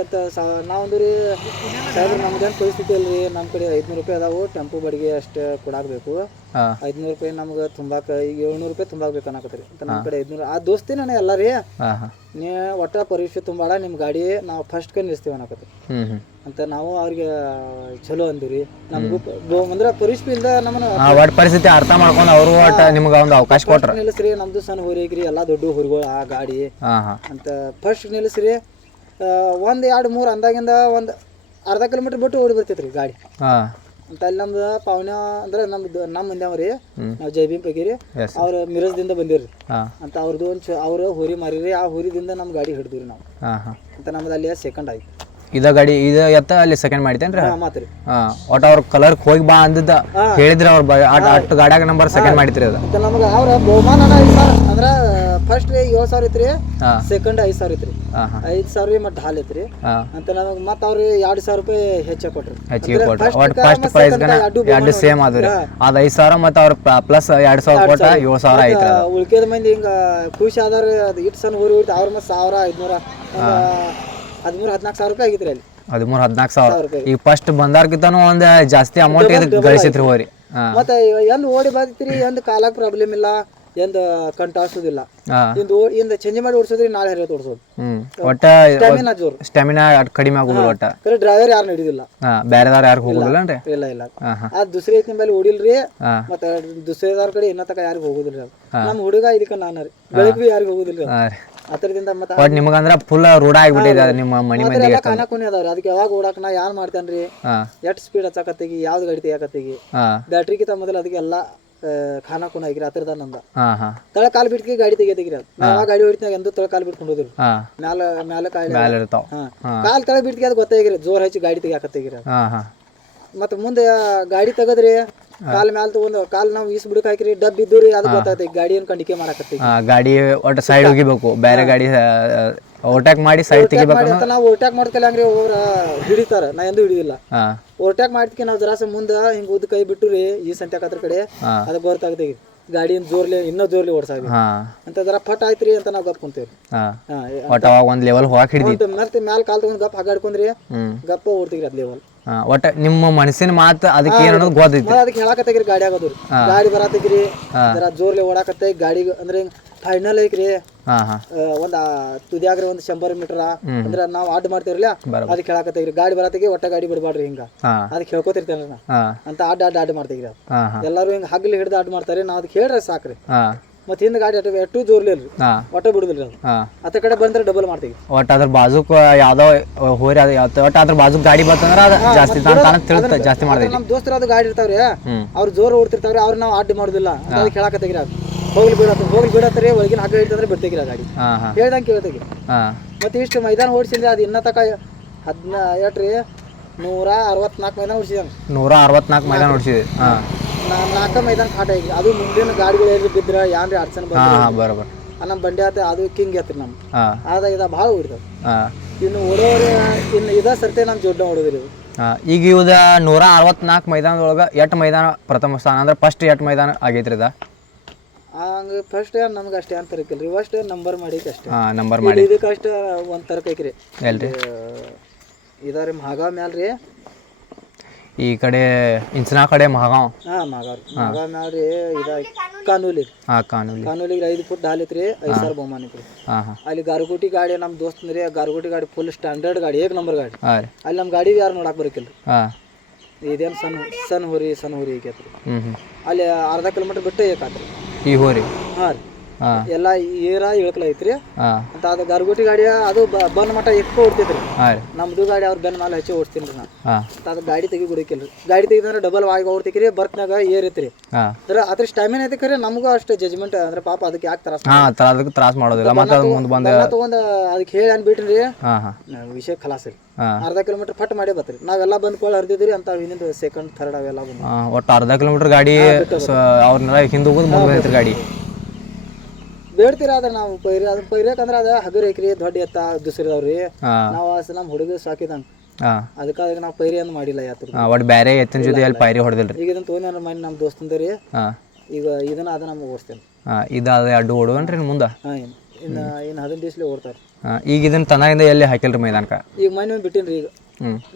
Speaker 1: ನಾವಂದ್ರಿ ಸಾಹೇಬ್ರ ನಮ್ದೇನ್ ಪರಿಸ್ಥಿತಿ ಅಲ್ರಿ ನಮ್ಮ ಕಡೆ ಐದ್ನೂರು ರೂಪಾಯಿ ಅದಾವು ಟೆಂಪೋ ಬಡಿಗೆ ಅಷ್ಟ ಕೊಡಾಕ್ಬೇಕು
Speaker 2: ಹಾ.
Speaker 1: ಐದ್ನೂರು ರೂಪಾಯಿ ನಮ್ಗೆ ತುಂಬಾಕ ಈಗ ಏಳ್ನೂರು ರೂಪಾಯಿ ತುಂಬಾಕ್ಬೇಕು ಅನ್ನಕತ್ರಿ ಅಂತ ನಮ್ಮ ಕಡೆ ಐದ್ನೂರು ಆ ದೋಸ್ತಿ ನಾನು ಎಲ್ಲ ರೀ.
Speaker 2: ಹಾ ಹಾ.
Speaker 1: ನೀ ಒಟ್ಟ ಪರೀಕ್ಷೆ ತುಂಬಾಡ ನಿಮ್ಮ ಗಾಡಿ ನಾವು ಫಸ್ಟ್ ಕೈ ನಿಲ್ಲಿಸ್ತೀವಿ
Speaker 2: ಹ್ಮ್ ಹ್ಮ್.
Speaker 1: ಅಂತ ನಾವು ಅವ್ರಿಗೆ ಚಲೋ ಅಂದಿರಿ. ನಮಗೂ ಅಂದ್ರ ಪರೀಕ್ಷೆ ಇಲ್ದ ನಮ್ಮನ್ನ
Speaker 2: ಆ ಒಟ್ಟು ಪರಿಸ್ಥಿತಿ ಅರ್ಥ ಮಾಡ್ಕೊಂಡು ಅವರು ಒಟ್ಟು ನಿಮ್ಗೆ ಒಂದು ಅವಕಾಶ ಕೊಟ್ರ.
Speaker 1: ನಿಲ್ಲಿಸ್ರಿ ನಮ್ದು ಸಣ್ಣ ಹೊರಿಗ್ರಿ ಎಲ್ಲ ದೊಡ್ಡ ಹುರುಗಳು ಆ ಗಾಡಿ.
Speaker 2: ಹಾ ಹಾ.
Speaker 1: ಅಂತ ಫಸ್ಟ್ ನಿಲ್ಲಿಸ್ರಿ ಒಂದ್ ಎರಡು ಮೂರು ಅಂದಾಗಿಂದ ಒಂದ್ ಅರ್ಧ ಕಿಲೋಮೀಟರ್ ಬಿಟ್ಟು ಓಡಿ ಬರ್ತೈತ್ರಿ ಗಾಡಿ.
Speaker 2: ಹಾ.
Speaker 1: ಅಂತ ಅಲ್ಲಿ ನಮ್ದು ಪಾವನ ಅಂದ್ರೆ ನಮ್ದು ನಮ್ಮ ಮಂದಿ
Speaker 2: ರೀ.
Speaker 1: ನಾವು ಜೈ ಭೀಮ್ ಪೈಕಿರಿ ಅವ್ರ ಮಿರಜ್ ಮಿರಜ್ದಿಂದ ಬಂದಿವ್ರಿ. ಅಂತ ಅವ್ರದ್ದು ಒಂದು ಅವ್ರ ಹೋರಿ ಮಾರಿರಿ ಆ ಹೋರಿದಿಂದ ನಮ್ಮ ಗಾಡಿ ಹಿಡಿದ್ರಿ ನಾವು. ಅಂತ ನಮ್ದು ಅಲ್ಲಿ ಸೆಕೆಂಡ್ ಆಯ್ತು.
Speaker 2: ಇದ ಗಾಡಿ ಇದ ಎತ್ತ ಅಲ್ಲಿ ಸೆಕೆಂಡ್ ಮಾಡಿತೇನ್ರಿ
Speaker 1: ಹಾಂ ಮಾತ್ರಿ.
Speaker 2: ಹಾ ಒಟ್ಟು ಅವ್ರ ಕಲರ್ ಹೋಗಿ ಬಾ ಅಂದಿದ್ದ. ಹೇಳಿದ್ರ ಅವ್ರ ಅಟ್ ಗಾಡ್ಯಾಗ ನಂಬರ್ ಸೆಕೆಂಡ್ ಮಾಡಿತ್ರಿ ಅದ.
Speaker 1: ಮತ್ತೆ ನಮ್ಗೆ ಅವ್ರ ಬಹುಮಾನ ಐದು ಸಾವಿರ ಅಂದ್ರೆ ಫಸ್ಟ್ ಏಳು ಸಾವಿರ ಇತ್ರಿ
Speaker 2: ಹಾ.
Speaker 1: ಸೆಕೆಂಡ್ ಐದು ಸಾವಿರ ಇತ್ರಿ
Speaker 2: ಹಾ ಹಾ.
Speaker 1: ಐದು ಸಾವಿರ ಮತ್ತೆ ಹಾಲ್ ಇತ್ರಿ
Speaker 2: ಹಾ.
Speaker 1: ಅಂತ ನಮಗೆ ಮತ್ತೆ ಅವ್ರು ಎರಡು ಸಾವಿರ ರೂಪಾಯಿ ಹೆಚ್ಚ ಕೊಟ್ರಿ.
Speaker 2: ಹೆಚ್ಚಿಗೆ ಕೊಟ್ರಿ. ಒಟ್ಟು ಫಸ್ಟ್ ಪ್ರೈಸ್ ಗನ ಎರಡು ಸೇಮ್ ಆದ್ರಿ. ಅದ್ ಐದ್ ಸಾವಿರ ಮತ್ತೆ ಅವ್ರ ಪ್ಲಸ್ ಎರಡ್ ಸಾವಿರ ಕೊಟ್ಟ ಏಳು ಸಾವಿರ ಐತ್ರಿ ಅದು.
Speaker 1: ಉಳ್ಕೆದ ಮಂದಿ ಹಿಂಗ ಖುಷಿ ಆದಾರ ಅದು ಇಟ್ಟು ಸಣ್ಣ ಊರಿ ಹೋಯ್ತು ಅವ್ರ ಮತ್ತೆ ಸಾವಿರ ಐದ್ನೂರ. ಹದಿಮೂರು ಹದಿನಾಲ್ಕು ಸಾವಿರ ರೂಪಾಯಿ ಆಗಿತ್ರಿ ಅಲ್ಲಿ.
Speaker 2: ಹದಿಮೂರ್ ಹದಿನಾಲ್ಕು ಸಾವಿರ. ಈಗ ಫಸ್ಟ್ ಬಂದಾರ್ಕಿಂತಾನು ಒಂದು ಜಾಸ್ತಿ ಅಮೌಂಟ್ ಇದಕ್ಕೆ ಗಳಿಸಿತ್ರಿ ಹೋರಿ.
Speaker 1: ಮತ್ತೆ ಎಂದು ಓಡಿ ಬಂದಿತ್ರಿ ಎಂದು ಕಾಲಕ್ಕೆ ಪ್ರಾಬ್ಲಮ್ ಇಲ್ಲ ಎಂದ ಕಂಟ
Speaker 2: ಹಾ.
Speaker 1: ಇಂದು ಇಂದ ಚೇಂಜ್ ಮಾಡಿ ಓಡಿಸೋದ್ರಿ ನಾಳೆ ಹರಿಯೋದು ಓಡಿಸೋದು.
Speaker 2: ಒಟ್ಟ
Speaker 1: ಸ್ಟಾಮಿನಾ ಜೋರ್.
Speaker 2: ಸ್ಟಾಮಿನಾ ಕಡಿಮೆ ಆಗುದಿಲ್ಲ ಒಟ್ಟ.
Speaker 1: ಕರೆ ಡ್ರೈವರ್ ಯಾರು ನಡೆಯುದಿಲ್ಲ.
Speaker 2: ಹಾ ಬೇರೆದವ್ರು ಯಾರು ಹೋಗುದಿಲ್ಲನ್ರಿ
Speaker 1: ಇಲ್ಲ ಇಲ್ಲ ಆ ದುಸರಿ ಐತಿ ಮೇಲೆ ಓಡಿಲ್ರಿ ಮತ್ತೆ ದುಸರಿದವ್ರ ಕಡೆ ಇನ್ನ ತಕ ಯಾರಿಗೂ ಹೋಗುದಿಲ್ಲ. ನಮ್ಮ ಹುಡುಗ ಇದಕ್ಕೆ ನಾನು ರೀ. ಬೆಳಗ್ಗೆ ಯಾರಿಗೂ ಹೋಗುದಿಲ್ಲ. ಥರದಿಂದ ಮತ್ತೆ
Speaker 2: ಒಟ್ ನಿಮಗಂದ್ರ ಫುಲ್ ರೂಢ ಆಗಿಬಿಟ್ಟಿದೆ ಅದು ನಿಮ್ಮ ಮನಿ
Speaker 1: ಮಂದಿ
Speaker 2: ಮಂದಿಗೆ
Speaker 1: ಎಲ್ಲ ಕಾನ ಕುನಿ ಅದಾವ್ರಿ. ಅದಕ್ಕೆ ಯಾವಾಗ ಓಡಾಕ ನಾ ಯಾನ್ ಮಾಡ್ತೇನ್ರಿ ಎಷ್ಟು ಸ್ಪೀಡ್ ಹಚ್ಚಾಕತ್ತೀಗಿ ಯಾವ್ದು ಗಾಡಿ ತೆಗಿಯಾಕತ್ತೀಗಿ?
Speaker 2: ಬ್ಯಾಟ್ರಿ
Speaker 1: ಬ್ಯಾಟ್ರಿಗಿಂತ ಮೊದಲು ಅದಕ್ಕೆ ಎಲ್ಲ ಖಾನ ಕುನ ಆಗಿರಿ ಥರದ ನಂದ. ತಳ ಕಾಲ್ ಬಿಟ್ಕಿ ಗಾಡಿ ತೆಗಿಯಾತಿಗಿರಿ ಅದು ನಾವು ಗಾಡಿ ಹೊಡಿತಾಗ ಎಂದು ತಳ ಕಾಲ್ ಬಿಟ್ಕೊಂಡು ಹೋದ್ರಿ ಮ್ಯಾಲ ಮ್ಯಾಲ ಕಾಲ್ ಕಾಲ್ ತಳ ಬಿಟ್ಕಿ ಅದು ಗೊತ್ತಾಗಿರಿ ಜೋರ್ ಹಚ್ಚಿ ಗಾಡಿ ತೆಗಿಯಾಕತ್ತೀಗಿರಿ ಮತ್ತ ಮುಂದೆ ಗಾಡಿ ತೆಗದ್ರಿ ಕಾಲ್ ಮ್ಯಾಲ ತಗೊಂಡ್ ಕಾಲ್ ನಾವು ಈಸ್ ಬಿಡಕ್ ಹಾಕಿರಿ ಡಬ್ ಇದ್ದು ರೀ ಅದು ಗೊತ್ತಾಗ್ತೈತಿ ಗಾಡಿ ಏನ್ ಕಂಡಿಕೆ ಮಾಡಾಕತ್ತಿ.
Speaker 2: ಆ, ಗಾಡಿ ಒಟ್ಟು ಸೈಡ್ ಹೋಗಿಬೇಕು ಬೇರೆ ಗಾಡಿ ಓವರ್ಟೇಕ್ ಮಾಡಿ ಸೈಡ್ ತೆಗಿಬೇಕು
Speaker 1: ಅಂತ ನಾವು ಓವರ್ಟ್ಯಾಕ್ ಮಾಡ್ಕಲ್ಲ ಹಂಗ್ರಿ ಅವ್ರ ಹಿಡಿತಾರ ನಾ ಎಂದು ಹಿಡಿದಿಲ್ಲ.
Speaker 2: ಹಾಂ.
Speaker 1: ಓವರ್ಟ್ಯಾಕ್ ಮಾಡ್ತಿಕೆ ನಾವು ಜರಾಸ ಮುಂದ ಹಿಂಗ ಉದ್ದ ಕೈ ಬಿಟ್ಟು ರೀ ಈ ಸಂತ್ಯಾಕ ಅದ್ರ ಕಡೆ
Speaker 2: ಹಾ.
Speaker 1: ಅದು ಗೊತ್ತಾಗ್ತೈತಿ ಗಾಡಿ ಜೋರ್ಲಿ ಇನ್ನೂ ಜೋರ್ಲಿ ಓಡ್ಸಾಗ
Speaker 2: ಹಾಂ.
Speaker 1: ಅಂತ ಜರ ಫಟ್ ಆಯ್ತ್ರಿ ಅಂತ ನಾವು ಗಪ್ ಕುಂತೇವ್ರಿ
Speaker 2: ಹಾಂ.
Speaker 1: ಹಾ
Speaker 2: ಒಟ್ಟು ಅವಾಗ ಒಂದು ಲೆವೆಲ್ ಹೋಗಿ ಹಿಡಿದಿ.
Speaker 1: ಮತ್ತೆ ಮ್ಯಾಲ ಕಾಲ್ ತಗೊಂಡ್ ಗಪ್ ಹಾಗಾಡ್ಕೊಂಡ್ರಿ ಗಪ್ಪ ಓಡ್ತಿಗ್ರಿ ಅದ್ ಲೇವಲ್
Speaker 2: ಒಟ್ಟು ನಿಮ್ಮ ಮನಸ್ಸಿನ ಮಾತು ಅದಕ್ಕೆ ಏನ್ ಅನ್ನೋದು ಗೊತ್ತೈತಿ
Speaker 1: ಅದಕ್ಕೆ ಹೇಳಾಕತ್ತಾಗ್ರಿ ಗಾಡಿ ಆಗೋದ್ರಿ ಗಾಡಿ ಬರಾತೈತ್ರಿ ಜರ ಜೋರ್ಲಿ ಓಡಾಕತ್ತೈ ಗಾಡಿ ಅಂದ್ರೆ ಫೈನಲ್ ಐತ್ರಿ. ಒಂದ್ ತುದಿಯಾಗ್ರಿ ಒಂದ್ ಶಂಬರ್ ಮೀಟರ್. ಅಂದ್ರ ನಾವ್ ಅಡ್ಡ ಮಾಡ್ತೇವ್ರಲ್ಲ. ಅದಕ್ಕೆ ಹೇಳಾಕತ್ತೈಗ್ರಿ ಗಾಡಿ ಬರಾತಿಗೆ ಒಟ್ಟ ಗಾಡಿ ಬಿಡಬಾಡ್ರಿ ಹಿಂಗ. ಅದಕ್ಕೆ ಹೇಳ್ಕೊತಿರ್ತೇನೆ ಅಂತ ಅಡ್ಡ ಅಡ್ಡ ಆಡ್ ಮಾಡ್ತೀವಿ ಎಲ್ಲಾರು
Speaker 2: ಹಿಂಗ ಹಾಂ.
Speaker 1: ಎಲ್ಲರೂ ಹಿಂಗೆ ಹಗ್ಲಿ ಹಿಡ್ದು ಅಡ್ಡ ಮಾಡ್ತಾರೆ ನಾವು ಅದಕ್ಕೆ ಹೇಳ್ರೆ ಸಾಕ್ರಿ. ಮತ್ತೆ ಹಿಂದ್ ಗಾಡಿ ಅಟ್ಟು ಎಟ್ಟು ಜೋರ್ಲಿ ಅಲ್ರಿ.
Speaker 2: ಹಾಂ.
Speaker 1: ಒಟ್ಟ ಬಿಡುದಿಲ್ಲ ಅದು.
Speaker 2: ಹಾಂ.
Speaker 1: ಅತ್ತ ಕಡೆ ಬಂದ್ರೆ ಡಬಲ್ ಮಾಡ್ತೀವಿ.
Speaker 2: ಒಟ್ಟ ಅದ್ರ ಬಾಜುಕ್ ಯಾವ್ದೋ ಹೋರಿ ಅದು ಒಟ್ಟು ಅದ್ರ ಬಾಜುಕ್ ಗಾಡಿ ಬಂತಂದ್ರೆ ಅದು ಜಾಸ್ತಿ ತಾನ ತಾನು ತಿಳ್ತ ಜಾಸ್ತಿ ಮಾಡ್ತೈತಿ.
Speaker 1: ನಮ್ಮ ದೋಸ್ತರ ಅದು ಗಾಡಿ ಇರ್ತಾವ್ರಿ
Speaker 2: ಹ್ಞೂ
Speaker 1: ಅವ್ರು ಜೋರ್ ಓಡ್ತಿರ್ತಾವ್ರಿ ಅವ್ರು ನಾವು ಅಡ್ಡಿ ಮಾಡುದಿಲ್ಲ. ಅದು ಅದು ಹೋಗ್ಲಿ ಬಿಡತ್ತ ಹೋಗ್ಲಿ ಬಿಡತ್ತರಿ ಒಳಗಿನ ಹಗ್ಗ ಇರ್ತಂದ್ರೆ ಬಿಡ್ತೀಗ್ರಿ ಗಾಡಿ.
Speaker 2: ಹಾ ಹಾ.
Speaker 1: ಹೇಳ್ದಂಗೆ ಕೇಳ್ತೀವಿ
Speaker 2: ಹಾಂ.
Speaker 1: ಮತ್ತೆ ಇಷ್ಟು ಮೈದಾನ ಓಡಿಸಿದ್ರೆ ಅದು ಇನ್ನ ತಕ ಹದಿನ ಎಟ್ರಿ? ನೂರ ಅರವತ್ನಾಲ್ಕು ಮೈದಾನ ಓಡಿಸಿದಾನೆ.
Speaker 2: ನೂರ ಅರವತ್ನಾಲ್ಕು ಮೈದಾನ ನೋಡ್ಸಿದ್ವಿ ಹಾಂ.
Speaker 1: ನಾಲ್ಕ ಮೈದಾನ ಕಾಟ ಐತಿ ಅದು ಮುಂದಿನ ಗಾಡಿಗಳು ಬಿದ್ರ ಯಾನ್ರಿ ಅಡ್ಚನ್
Speaker 2: ಹಾಂ ಹಾಂ ಬರೋಬರ್.
Speaker 1: ನಮ್ಮ ಬಂಡಿ ಆತ ಅದು ಕಿಂಗ್ ಆತ್ರಿ ನಮ್.
Speaker 2: ಹಾ.
Speaker 1: ಅದ ಇದ ಭಾಳ ಹೊಡಿತಾವ
Speaker 2: ಹಾಂ.
Speaker 1: ಇನ್ನು ಓಡೋರು ಇನ್ನು ಇದ ಸರ್ತೆ ನಮ್ಮ ಜೋಡ್ನ ಹೊಡೋದ್ರಿ ಇವು.
Speaker 2: ಈಗ ಇವ್ದ ನೂರ ಅರವತ್ನಾಲ್ಕು ಮೈದಾನದೊಳಗೆ ಎಟ್ ಮೈದಾನ ಪ್ರಥಮ ಸ್ಥಾನ? ಅಂದ್ರೆ ಫಸ್ಟ್ ಎಟ್ ಮೈದಾನ ಆಗೈತ್ರಿ ಇದ?
Speaker 1: ಹಂಗ ಫಸ್ಟ್ ನಮ್ಗೆ ಅಷ್ಟೇ ಅಂತ ಇರಕಿಲ್ರಿ ಫಸ್ಟ್ ನಂಬರ್ ಮಾಡಿಕ್ ಅಷ್ಟೇ.
Speaker 2: ಹಾಂ ನಂಬರ್ ಮಾಡಿ
Speaker 1: ಇದಕ್ಕೆ ಅಷ್ಟ ಒಂದ್ ತರಕ ಐಕ್ರಿ.
Speaker 2: ಎಲ್ರಿ?
Speaker 1: ಇದಾರಿ ಮಹಾಗಾವ್ ಮ್ಯಾಲ್ ರೀ
Speaker 2: ಈ ಕಡೆ ಇಂಚನಾ ಕಡೆ ಮಹಾಗಾಂವ್.
Speaker 1: ಹಾ ಮಹಾಗಾವ್ ರೀ ಮಹಾಗಾವ್ ಮ್ಯಾಲ್ ರೀ ಇದ ಕಾನೂಲಿ.
Speaker 2: ಹಾಂ ಕಾನೂಲಿ.
Speaker 1: ಕಾನೂಲಿಗೆ ಐದು ಫುಟ್ ಹಾಲ್ ಐತ್ರಿ ಐದು ಸಾವಿರ ಬಹುಮಾನ ಐತ್ರಿ.
Speaker 2: ಹಾಂ ಹಾಂ.
Speaker 1: ಅಲ್ಲಿ ಗಾರ್ಗುಟಿ ಗಾಡಿ ನಮ್ಮ ದೋಸ್ತ ರೀ ಗಾರುಗುಟಿ ಗಾಡಿ ಫುಲ್ ಸ್ಟ್ಯಾಂಡರ್ಡ್ ಗಾಡಿ ಏಕ್ ನಂಬರ್ ಗಾಡಿ.
Speaker 2: ಹಾಂ ರೀ.
Speaker 1: ಅಲ್ಲಿ ನಮ್ಮ ಗಾಡಿ ಯಾರು ನೋಡಕ್ ಬರಕಿಲ್ಲ.
Speaker 2: ಇದೇನ್
Speaker 1: ಇದೇನು ಸಣ್ಣ ಸಣ್ಣ ಹೋರಿ ಸಣ್ಣ ಹೋರಿ ಐಕೈತ್ರಿ.
Speaker 2: ಹ್ಞೂ ಹ್ಞೂ
Speaker 1: ಅಲ್ಲಿ ಅರ್ಧ ಕಿಲೋಮೀಟರ್ ಬಿಟ್ಟು ಏಕಾತ್ರಿ
Speaker 2: ಈ ಹೋರಿ.
Speaker 1: ಹಾಂ ರೀ.
Speaker 2: ಹಾಂ
Speaker 1: ಎಲ್ಲ ಏರ ಇಳ್ಕಲ ಐತ್ರಿ.
Speaker 2: ಹಾಂ.
Speaker 1: ಅಂತ ಅದು ಗಾರ್ಗೋಟಿ ಗಾಡಿ ಅದು ಬ- ಬಂದ್ ಮಟ ಎಕ್ಕ ಓಡ್ತೈತ್ರಿ ನಮ್ದು ಗಾಡಿ ಅವ್ರ ಬೆನ್ ಮೇಲೆ ಹಚ್ಚಿ ಓಡಿಸ್ತೀನಿ ರೀ ನಾ
Speaker 2: ಮತ್ತ
Speaker 1: ಅಂತ ಗಾಡಿ ತೆಗಿ ಗುಡಿಕಿಲ್ರಿ. ಗಾಡಿ ತೆಗಿದ್ರೆ ಡಬಲ್ ಆಗಿ ಓಡ್ತಿಕ್ರಿ ಬರ್ತ್ನಾಗ ಏರ್ ಐತ್ರಿ.
Speaker 2: ಹಾಂ.
Speaker 1: ಅಂದ್ರೆ ಅದ್ರ ಸ್ಟಾಮಿನ ಐತಿ ಖರೆ ನಮಗೂ ಅಷ್ಟು ಜಜ್ಮೆಂಟ್ ಅಂದ್ರೆ ಪಾಪ ಅದಕ್ಕೆ ಯಾಕೆ ತ್ರಾಸ
Speaker 2: ಅದಕ್ಕೆ ತ್ರಾಸ ಮಾಡೋದಿಲ್ಲ. ಮತ್ತೆ ಅದು ಮುಂದೆ ಬಂದ
Speaker 1: ತಗೊಂಡ್ ಅದಕ್ಕೆ ಹೇಳಿ ಅನ್ಬಿಟ್ರಿ ವಿಷಯ ಖಲಾಸ್ ರೀ ಅರ್ಧ ಕಿಲೋಮೀಟರ್ ಫಟ್ ಮಾಡಿ ಬತ್ರಿ. ನಾವೆಲ್ಲ ಬಂದ್ ಕೊಳ್ಳ ಹರಿದಿದ್ರಿ ಅಂತ ಹಿಂದಿಂದ ಸೆಕೆಂಡ್ ಥರ್ಡ್ ಅವೆಲ್ಲ ಬಂದು
Speaker 2: ಒಟ್ಟು ಅರ್ಧ ಕಿಲೋಮೀಟರ್ ಗಾಡಿ ಅವ್ರನ್ನೆಲ್ಲ ಹಿಂದೆ ಹೋಗೋದು ಮುಂದೆ ಗಾಡಿ.
Speaker 1: ಬೇಡ್ತೀರ ಅದ್ರ ನಾವು ಪೈರಿ ಅದ್ ಪೈರ್ಯಾಕಂದ್ರ ಅದ ಹಗುರ್ ಐಕ್ರಿ ದೊಡ್ಡ ಎತ್ತ ದುಸರಿದವ್ರಿ. ನಾವು ಅಸ ನಮ್ಮ ಹುಡುಗ ಸಾಕಿದಂಗ
Speaker 2: ಅದಕ್ಕ
Speaker 1: ನಾವ್ ನಾವು ಪೈರಿ ಅಂದ್ ಮಾಡಿಲ್ಲ ಯಾತ್ರ.
Speaker 2: ಒಟ್ ಬ್ಯಾರೆ ಬೇರೆ ಎತ್ತಿನ ಜೊತೆ ಅಲ್ಲಿ ಪೈರಿ ಹೊಡೆದಿಲ್ರಿ.
Speaker 1: ಈಗ ಇದನ್ನ ತೊಗೊಂಡ್ ಮನೆ ನಮ್ಮ ದೋಸ್ತಂದ ರೀ ಈಗ ಇದನ್ನ ಅದ ನಮ್ಗೆ ಓಡಿಸ್ತೇನೆ.
Speaker 2: ಇದಾದ ಅಡ್ಡು ಓಡುವನ್ರಿ ಮುಂದೆ?
Speaker 1: ಇನ್ನು ಇನ್ನು ಹದಿನೈದು ದಿವ್ಸಲೆ ಓಡ್ತಾರೆ.
Speaker 2: ಈಗ ಇದನ್ನ ತನಗಿಂದ ಎಲ್ಲಿ ಹಾಕಿಲ್ರಿ ಮೈದಾನಕ್ಕೆ?
Speaker 1: ಈಗ ಮನೆ ಬಿಟ್ಟಿನ್ರಿ ಈಗ.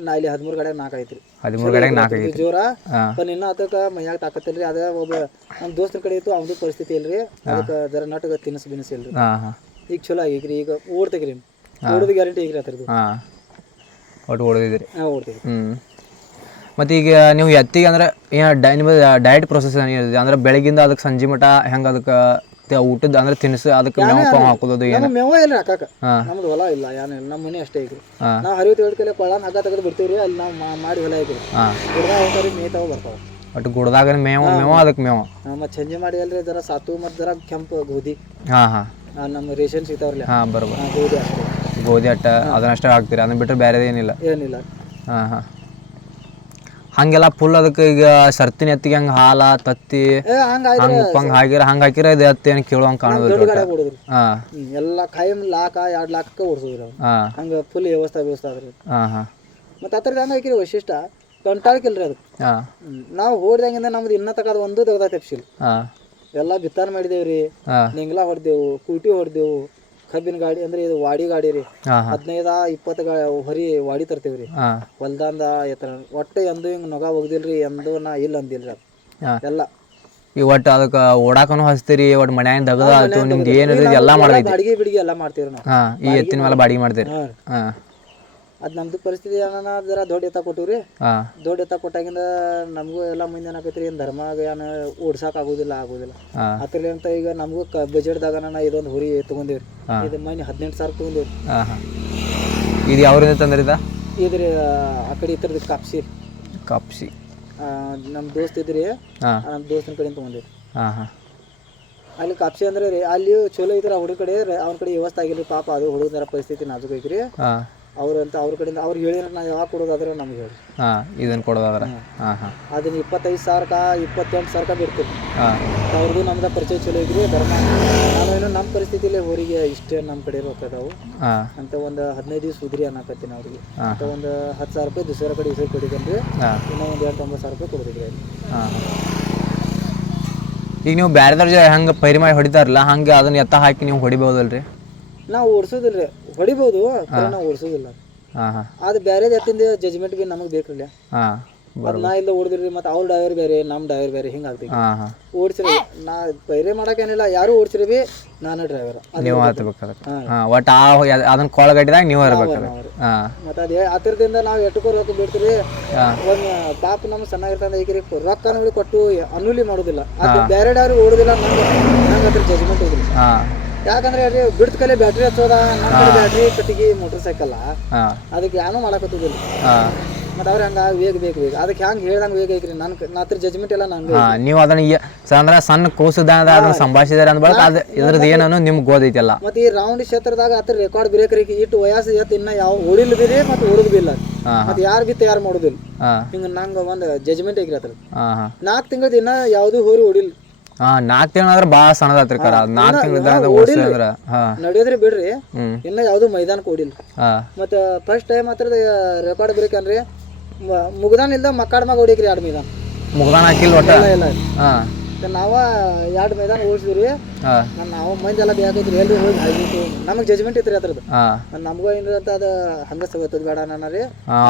Speaker 1: ನಾ ಇಲ್ಲಿ ಹದಿಮೂರು ಗಾಡಿಯಾಗ ನಾಲ್ಕು ಐತ್ರಿ
Speaker 2: ಹದಿಮೂರು ಗಡೆಗೆ ನಾಲ್ಕು ಆಗೈತಿ
Speaker 1: ಜೋರ? पण ಇನ್ನ ಅದಕ್ಕೆ ಮೈಯಾಗ ತಾಕತ್ತಿಲ್ರಿ. ಅದ ಒಬ್ಬ ನಮ್ಮ ದೋಸ್ತನ ಕಡೆ ಇತ್ತು ಅವ್ನದು ಪರಿಸ್ಥಿತಿ ಇಲ್ರಿ. ಅದಕ್ಕೆ ಜರ ನಟಗ ತಿನಸ್ ಬಿನಸ್ ಇಲ್ರಿ. ಈಗ ಚಲೋ ಆಗೀಗ್ರಿ ಈಗ ಓಡ್ತೇಗ್ರಿ ಓಡೋದು ಗ್ಯಾರಂಟಿ ಈಗ್ರಿ ಅದ್ರದ್ದು
Speaker 2: ಒಟ್ಟು ಹೊಡೆದಿದ್ರಿ
Speaker 1: ಹಾಂ ಓಡ್ತೇವೆ
Speaker 2: ಹ್ಞೂ ಮತ್ತು ಈಗ ನೀವು ಎತ್ತಿಗೆ ಅಂದ್ರೆ ಏನು ಡೈ ನಿಮ್ಮದು ಡಯಟ್ ಪ್ರೊಸೆಸ್ ಏನಿದೆ ಅಂದ್ರೆ ಬೆಳಗಿಂದ ಅದಕ್ಕೆ ಸಂಜೆ ಮಟ್ಟ ಹೆಂಗೆ ಅದಕ್ಕೆ ಊಟದ ಅಂದ್ರೆ ತಿನಿಸು ಅದಕ್ಕೆ ಮೇವು ಪಾವು ಹಾಕೋದು ಏನು?
Speaker 1: ನಮ್ಮ ಮೇವ ಇಲ್ಲ ಹಾಕಾಕ
Speaker 2: ಹಾಂ.
Speaker 1: ನಮ್ದು ಹೊಲ ಇಲ್ಲ ಏನಿಲ್ಲ ನಮ್ಮ ಮನೆ ಅಷ್ಟೇ ಐತ್ರಿ
Speaker 2: ನಾವು
Speaker 1: ನಾವು ಹರಿವು ಕಲೆ ಕೊಳ್ಳಾನ ಹಗ್ಗ ತೆಗೆದು ಬಿಡ್ತೀವ್ರಿ ಅಲ್ಲಿ ನಾವು ಮಾಡಿ ಹೊಲ ಐತ್ರಿ ಹುಡ್ಗ ಮೇಯ್ತಾವ ಬರ್ತಾವ.
Speaker 2: ಒಟ್ಟು ಗುಡ್ದಾಗ ಮೇವು ಮೇವು ಅದಕ್ಕೆ ಮೇವು.
Speaker 1: ಮತ್ತು ಸಂಜೆ ಮಾಡಿ ಅಲ್ರಿ ಜರ ಸಾತು ಮತ್ತು ಜರ ಕೆಂಪು ಗೋಧಿ.
Speaker 2: ಹಾಂ ಹಾಂ.
Speaker 1: ನಮ್ಮ ರೇಷನ್ ಸಿಗ್ತಾವ್ರಲ್ಲ.
Speaker 2: ಹಾಂ ಬರೋಬರ್.
Speaker 1: ಗೋಧಿ ಅಷ್ಟೇ
Speaker 2: ಗೋಧಿ ಅಟ್ಟ ಅದನ್ನಷ್ಟೇ ಹಾಕ್ತೀರಿ? ಅದನ್ನ ಬಿಟ್ಟರೆ ಬೇರೆ ಏನಿಲ್ಲ?
Speaker 1: ಏನಿಲ್ಲ.
Speaker 2: ಹಾಂ ಹಾಂ. ಹಾಗೆಲ್ಲ ಫುಲ್ ಅದಕ್ಕೆ ಈಗ ಸರ್ತಿನ ಎತ್ತಿಗೆ ಹಂಗೆ ಹಾಲ ತತ್ತಿ ಹಂಗೆ ಉಪ್ಪಂಗೆ ಹಾಕಿರ ಹಂಗೆ ಹಾಕಿರ ಇದು ಎತ್ತು ಏನು ಕೇಳುವಂಗೆ ಕಾಣೋದಿಲ್ಲ ಹಾಂ.
Speaker 1: ಎಲ್ಲ ಕಾಯಂ ಲಾಕ ಎರಡು ಲಾಕಕ್ಕೆ ಓಡಿಸೋದ್ರಿ
Speaker 2: ಹಾಂ.
Speaker 1: ಹಂಗೆ ಫುಲ್ ವ್ಯವಸ್ಥೆ ವ್ಯವಸ್ಥೆ ಅದ್ರಿ
Speaker 2: ಹಾಂ ಹಾಂ.
Speaker 1: ಮತ್ತು ಅದ್ರದ್ದು ಹಂಗೆ ಹಾಕಿರಿ ವೈಶಿಷ್ಟ? ಕಂಟಾಳ್ಕಿಲ್ರಿ ಅದು.
Speaker 2: ಹಾಂ.
Speaker 1: ನಾವು ಹೋಡ್ದಂಗಿಂದ ನಮ್ದು ಇನ್ನ ತಕ ಒಂದು ತೆಗ್ದ ತೆಪ್ಸಿಲ್ಲ
Speaker 2: ಹಾಂ.
Speaker 1: ಎಲ್ಲ ಬಿತ್ತಾನ ಮಾಡಿದೇವ್ರಿ. ನಿಂಗ್ಲ ಹೊಡೆದೆವು ಕೂಟಿ ಹೊಡೆದೆವು. ಕಬ್ಬಿನ ಗಾಡಿ ಅಂದ್ರೆ ಇದು ವಾಡಿ ಗಾಡಿ ರೀ. ಹದಿನೈದ ಇಪ್ಪತ್ತು ಗಾ ಹೊರಿ ವಾಡಿ ತರ್ತೀವಿ ರೀ. ಹೊಲ್ದಾಂದ ಎತ್ತರ. ಒಟ್ಟು ಎಂದೂ ಹಿಂಗ್ ನೊಗ ಹೋಗ್ದಿಲ್ರಿ ಎಂದೂ ನಾ ಇಲ್ಲ ಅಂದಿಲ್ರಿ ಅದು. ಎಲ್ಲ.
Speaker 2: ಈ ಒಟ್ಟು ಅದಕ್ಕೆ ಓಡಾಕನು ಹಚ್ತೀರಿ ಒಟ್ಟು ಮನ್ಯಾಗ ದಗದ ಆಯ್ತು ನಿಮ್ದು ಏನಿದೆ ಎಲ್ಲ ಮಾಡೈತಿ
Speaker 1: ಎಲ್ಲಾ ಬಿಡಿಗೆ ಎಲ್ಲ ಮಾಡ್ತೀವಿ ನಾವು.
Speaker 2: ಈ ಎತ್ತಿನ ಮೇಲೆ ಬಾಡಿಗೆ ಮಾಡ್ತೀರಿ.
Speaker 1: ಹಾಂ. ಅದು ನಮ್ದು ಪರಿಸ್ಥಿತಿ ಏನಾನ ಜರ ದೊಡ್ಡ ಎತ್ತ ಕೊಟ್ಟಿವ್ರಿ.
Speaker 2: ಹಾಂ.
Speaker 1: ದೊಡ್ಡ ಎತ್ತ ಕೊಟ್ಟಾಗಿಂದ ನಮಗೂ ಎಲ್ಲ ಮುಂದೆ ಏನಾಕೈತ್ರಿ ಏನು ಧರ್ಮಾಗ ಏನು ಓಡ್ಸಾಕ ಆಗೋದಿಲ್ಲ ಆಗೋದಿಲ್ಲ.
Speaker 2: ಹಾಂ.
Speaker 1: ಅದ್ರಲ್ಲಿ ಅಂತ ಈಗ ನಮಗೂ ಕ ಬಜೆಟ್ದಾಗ ನಾನು ಇದೊಂದು ಹುರಿ ತೊಗೊಂಡೇವ್ರಿ.
Speaker 2: ರೀ
Speaker 1: ಇದು ಮನೆ ಹದಿನೆಂಟು ಸಾವಿರ ತೊಗೊಂಡೇವ್ರಿ.
Speaker 2: ಹಾಂ ಹಾಂ. ಇದು ಯಾವ್ರಿಂದ ತಂದ್ರಿದ
Speaker 1: ಇದ್ರಿ ಆ ಕಡೆ ಇತ್ತರದ ಕಾಪ್ಸಿ.
Speaker 2: ಕಾಪ್ಸಿ.
Speaker 1: ನಮ್ಮ ದೋಸ್ತ್ ಇದ್ರಿ.
Speaker 2: ಹಾಂ.
Speaker 1: ನಮ್ಮ ದೋಸ್ತನ ಕಡೆ
Speaker 2: ಹಾಂ ಹಾಂ.
Speaker 1: ಅಲ್ಲಿ ಕಾಪ್ಸಿ ಅಂದ್ರೆ ರೀ ಅಲ್ಲಿ ಚಲೋ ಐತ್ರಿ ಹುಡುಗ ಕಡೆ ಅವ್ನ ಕಡೆ ವ್ಯವಸ್ಥೆ ಆಗಿಲ್ರಿ ಪಾಪ ಅದು ಹುಡುಗರ ಪರಿಸ್ಥಿತಿ ನಾಜುಕ್ ಐತ್ರಿ.
Speaker 2: ಹಾಂ.
Speaker 1: ಅವ್ರಂತ ಅವ್ರ ಕಡೆಯಿಂದ ಅವ್ರು ಹೇಳಿದ್ರೆ ನಾವು ಯಾವಾಗ ಕೊಡೋದಾದ್ರೆ ನಮ್ಗೆ ಹೇಳಿ.
Speaker 2: ಹಾಂ ಇದನ್ನು ಕೊಡೋದಾದ್ರೆ. ಹಾಂ. ಹಾಂ
Speaker 1: ಅದನ್ನ ಇಪ್ಪತ್ತೈದು ಸಾವಿರಕ್ಕ ಇಪ್ಪತ್ತೆಂಟು ಸಾವಿರಕ್ಕೆ ಬಿಡ್ತೀವಿ.
Speaker 2: ಹಾಂ.
Speaker 1: ಅವ್ರದ್ದು ನಮ್ದು ಪರಿಚಯ ಚಲೋ ಇದ್ರಿ ಧರ್ಮ. ನಾವೇನು ನಮ್ಮ ಪರಿಸ್ಥಿತಿಲಿ ಅವರಿಗೆ ಇಷ್ಟೇ ನಮ್ಮ ಕಡೆ ರೊಕ್ಕ ಅದಾವು.
Speaker 2: ಹಾಂ.
Speaker 1: ಅಂತ ಒಂದು ಹದಿನೈದು ದಿವಸ ಉದ್ರಿ ಅನ್ನಕತ್ತೀನಿ ಅವ್ರಿಗೆ. ಅಂತ ಒಂದು ಹತ್ತು ಸಾವಿರ ರೂಪಾಯಿ ದಿವಸ ಕಡೆ ಇಸೆ ಕೊಟ್ಟಿದ್ದೇನೆ
Speaker 2: ಹಾಂ.
Speaker 1: ಇನ್ನೂ ಒಂದು ಎರಡು ತೊಂಬತ್ತು ಸಾವಿರ ರೂಪಾಯಿ ಕೊಡ್ತಿದ್ರಿ
Speaker 2: ಹಾಂ. ಈಗ ನೀವು ಬ್ಯಾರೆದವ್ರ ಜೊತೆ ಹಂಗೆ ಪೈರಿ ಮಾಡಿ ಹೊಡಿತಾರಲ್ಲ ಹಂಗೆ ಅದನ್ನ ಎತ್ತ ಹಾಕಿ ನೀವು ಹೊಡಿಬೋದಲ್ರಿ
Speaker 1: ನಾವು ಓಡಿಸೋದಿಲ್ಲ ರೀ ಹೊಡಿಬೋದು ನಾವು ಓಡಿಸೋದಿಲ್ಲ. ಅದು ಬೇರೆ ಎತ್ತಿಂದ ಜಜ್ಮೆಂಟ್ ಬಿ ನಮಗೆ ಬೇಕಿಲ್ಲ ಅದ್ ನಾ ಇಲ್ಲ ಓಡಿದ್ರಿ ಮತ್ತೆ ಅವ್ರ ಡ್ರೈವರ್ ಬೇರೆ ನಮ್ಮ ಡ್ರೈವರ್ ಬೇರೆ ಹಿಂಗ ಆಗ್ತೈತಿ.
Speaker 2: ಹಾಂ
Speaker 1: ಓಡಿಸ್ರಿ. ನಾ ಬೇರೆ ಮಾಡಕ್ ಏನಿಲ್ಲ ಯಾರು ಓಡಿಸ್ರಿ ಬಿ ನಾನು ಡ್ರೈವರ್
Speaker 2: ನೀವು.
Speaker 1: ಹಾಂ.
Speaker 2: ಆ ಅದನ್ನ ಕೊಳಗಡ್ಡಿದಾಗ ನೀವು ಇರ್ಬೇಕು
Speaker 1: ಮತ್ತೆ ಅದೇ ಹತ್ತಿರದಿಂದ ನಾವು ಎಟ್ಕೋರ್ ರೊಕ್ಕ ಬಿಡ್ತೀರಿ ಒಂದ್ ಪಾಪ ನಮ್ ಚೆನ್ನಾಗಿರ್ತಂದ್ರೆ ಈಗ ರೊಕ್ಕ ಕೊಟ್ಟು ಅನುಲಿ ಮಾಡೋದಿಲ್ಲ. ಅದು ಬೇರೆ ಡ್ರೈವರ್ ಓಡೋದಿಲ್ಲ ನಂಗೆ ನಂಗೆ ಅದ್ರ ಜಜ್ಮೆಂಟ್ ಹೋಗಿಲ್ಲ ಯಾಕಂದ್ರೆ ರೀ ಬಿಡ್ತ ಕಲೆ ಬ್ಯಾಟ್ರಿ ಹಚ್ಚೋದ ನಮ್ಮ ಬ್ಯಾಟ್ರಿ ಕಟ್ಟಿಗೆ ಮೋಟರ್ ಸೈಕಲ್ ಅದಕ್ಕೆ ಏನೂ ಮಾಡಕತ್ತದಿಲ್ಲ. ಮತ್ತೆ ಅವ್ರ ಹಂಗ ವೇಗ ಬೇಕು ವೇಗ. ಅದಕ್ಕೆ ಹೆಂಗೆ ಹೇಳ್ದಂಗೆ ವೇಗ ಐತ್ರಿ? ನನ್ ನಾತ್ರ ಜಜ್ಮೆಂಟ್ ಎಲ್ಲ ನಂಗೆ
Speaker 2: ನೀವು ಅದನ್ನ ಅಂದ್ರೆ ಸಣ್ಣ ಕೂಸುದ ಅದನ್ನ ಸಂಭಾಷಿಸಿದಾರೆ ಅಂದ ಬಳಿಕ ಅದು ಇದ್ರದ್ದು ಏನನ್ನು ನಿಮ್ಗೆ ಗೊತ್ತೈತಲ್ಲ
Speaker 1: ಮತ್ತು ಈ ರೌಂಡ್ ಕ್ಷೇತ್ರದಾಗ ಅದ್ರ ರೆಕಾರ್ಡ್ ಬ್ರೇಕ್ ರೀ ಇಟ್ಟು ವಯಸ್ಸು ಎತ್ತು ಇನ್ನ ಯಾವ ಓಡಿಲ್ ಬಿರಿ ಮತ್ತೆ ಓಡೋದು ಬಿ ಇಲ್ಲ
Speaker 2: ಹಾಂ
Speaker 1: ಮತ್ತು ಯಾರು ಬಿ ತಯಾರು ಮಾಡೋದಿಲ್ಲ. ಹಿಂಗ ನಂಗೆ ಒಂದು ಜಜ್ಮೆಂಟ್ ಐತ್ರಿ ಅದ್ರ ನಾಲ್ಕು ತಿಂಗಳದ ಇನ್ನ ಯಾವುದೂ ಹೋರಿ ಓಡಿಲ್ಲ
Speaker 2: ಹಾಂ ನಾಲ್ಕು ತಿಂಗಳ ಅಂದ್ರೆ ಭಾಳ ಸಣ್ಣದಾತ್ರಿ ಕರ. ನಾಲ್ಕು ತಿಂಗಳ ಓಡಿಸಿ ಅಂದ್ರೆ ಹಾಂ.
Speaker 1: ನಡೆಯೋದ್ರಿ ಬಿಡ್ರಿ. ಇನ್ನ ಯಾವ್ದು ಮೈದಾನ ಓಡಿಲ್ಲ
Speaker 2: ಮತ್ತ
Speaker 1: ಮತ್ತು ಫಸ್ಟ್ ಟೈಮ್ ಹತ್ರ ರೆಕಾರ್ಡ್ ಬೇಕನ್ರಿ ಮುಗದಾನ ಇಲ್ದ ಮಕ್ಕಾಡ್ ಮಗ ಹೊಡಿಕ್ರಿ ಎರಡು ಮೈದಾನ.
Speaker 2: ಮುಗ್ದಾನ ಹಾಕಿಲ್ಲ ಒಟ್ಟ?
Speaker 1: ಇಲ್ಲ.
Speaker 2: ಹಾಂ.
Speaker 1: ನಾವ ಎರಡು ಮೈದಾನ ಓಡಿಸಿದ್ರಿ ನಾವು ಮಂದಿ ಎಲ್ಲ ಬೇಕಾಗಿತ್ತು ಎಲ್ರಿ ಹೋಗಿ ಹಾಯ್ಬೇಕು ನಮಗೆ ಜಜ್ಮೆಂಟ್ ಐತ್ರಿ ಅದ್ರದ್ದು. ನಮಗೂ ಏನ್ರಿ ಅಂತ ಅದು ಹಂಗ ಸಗತ್ತದ ಬೇಡ ನಾನು ರೀ.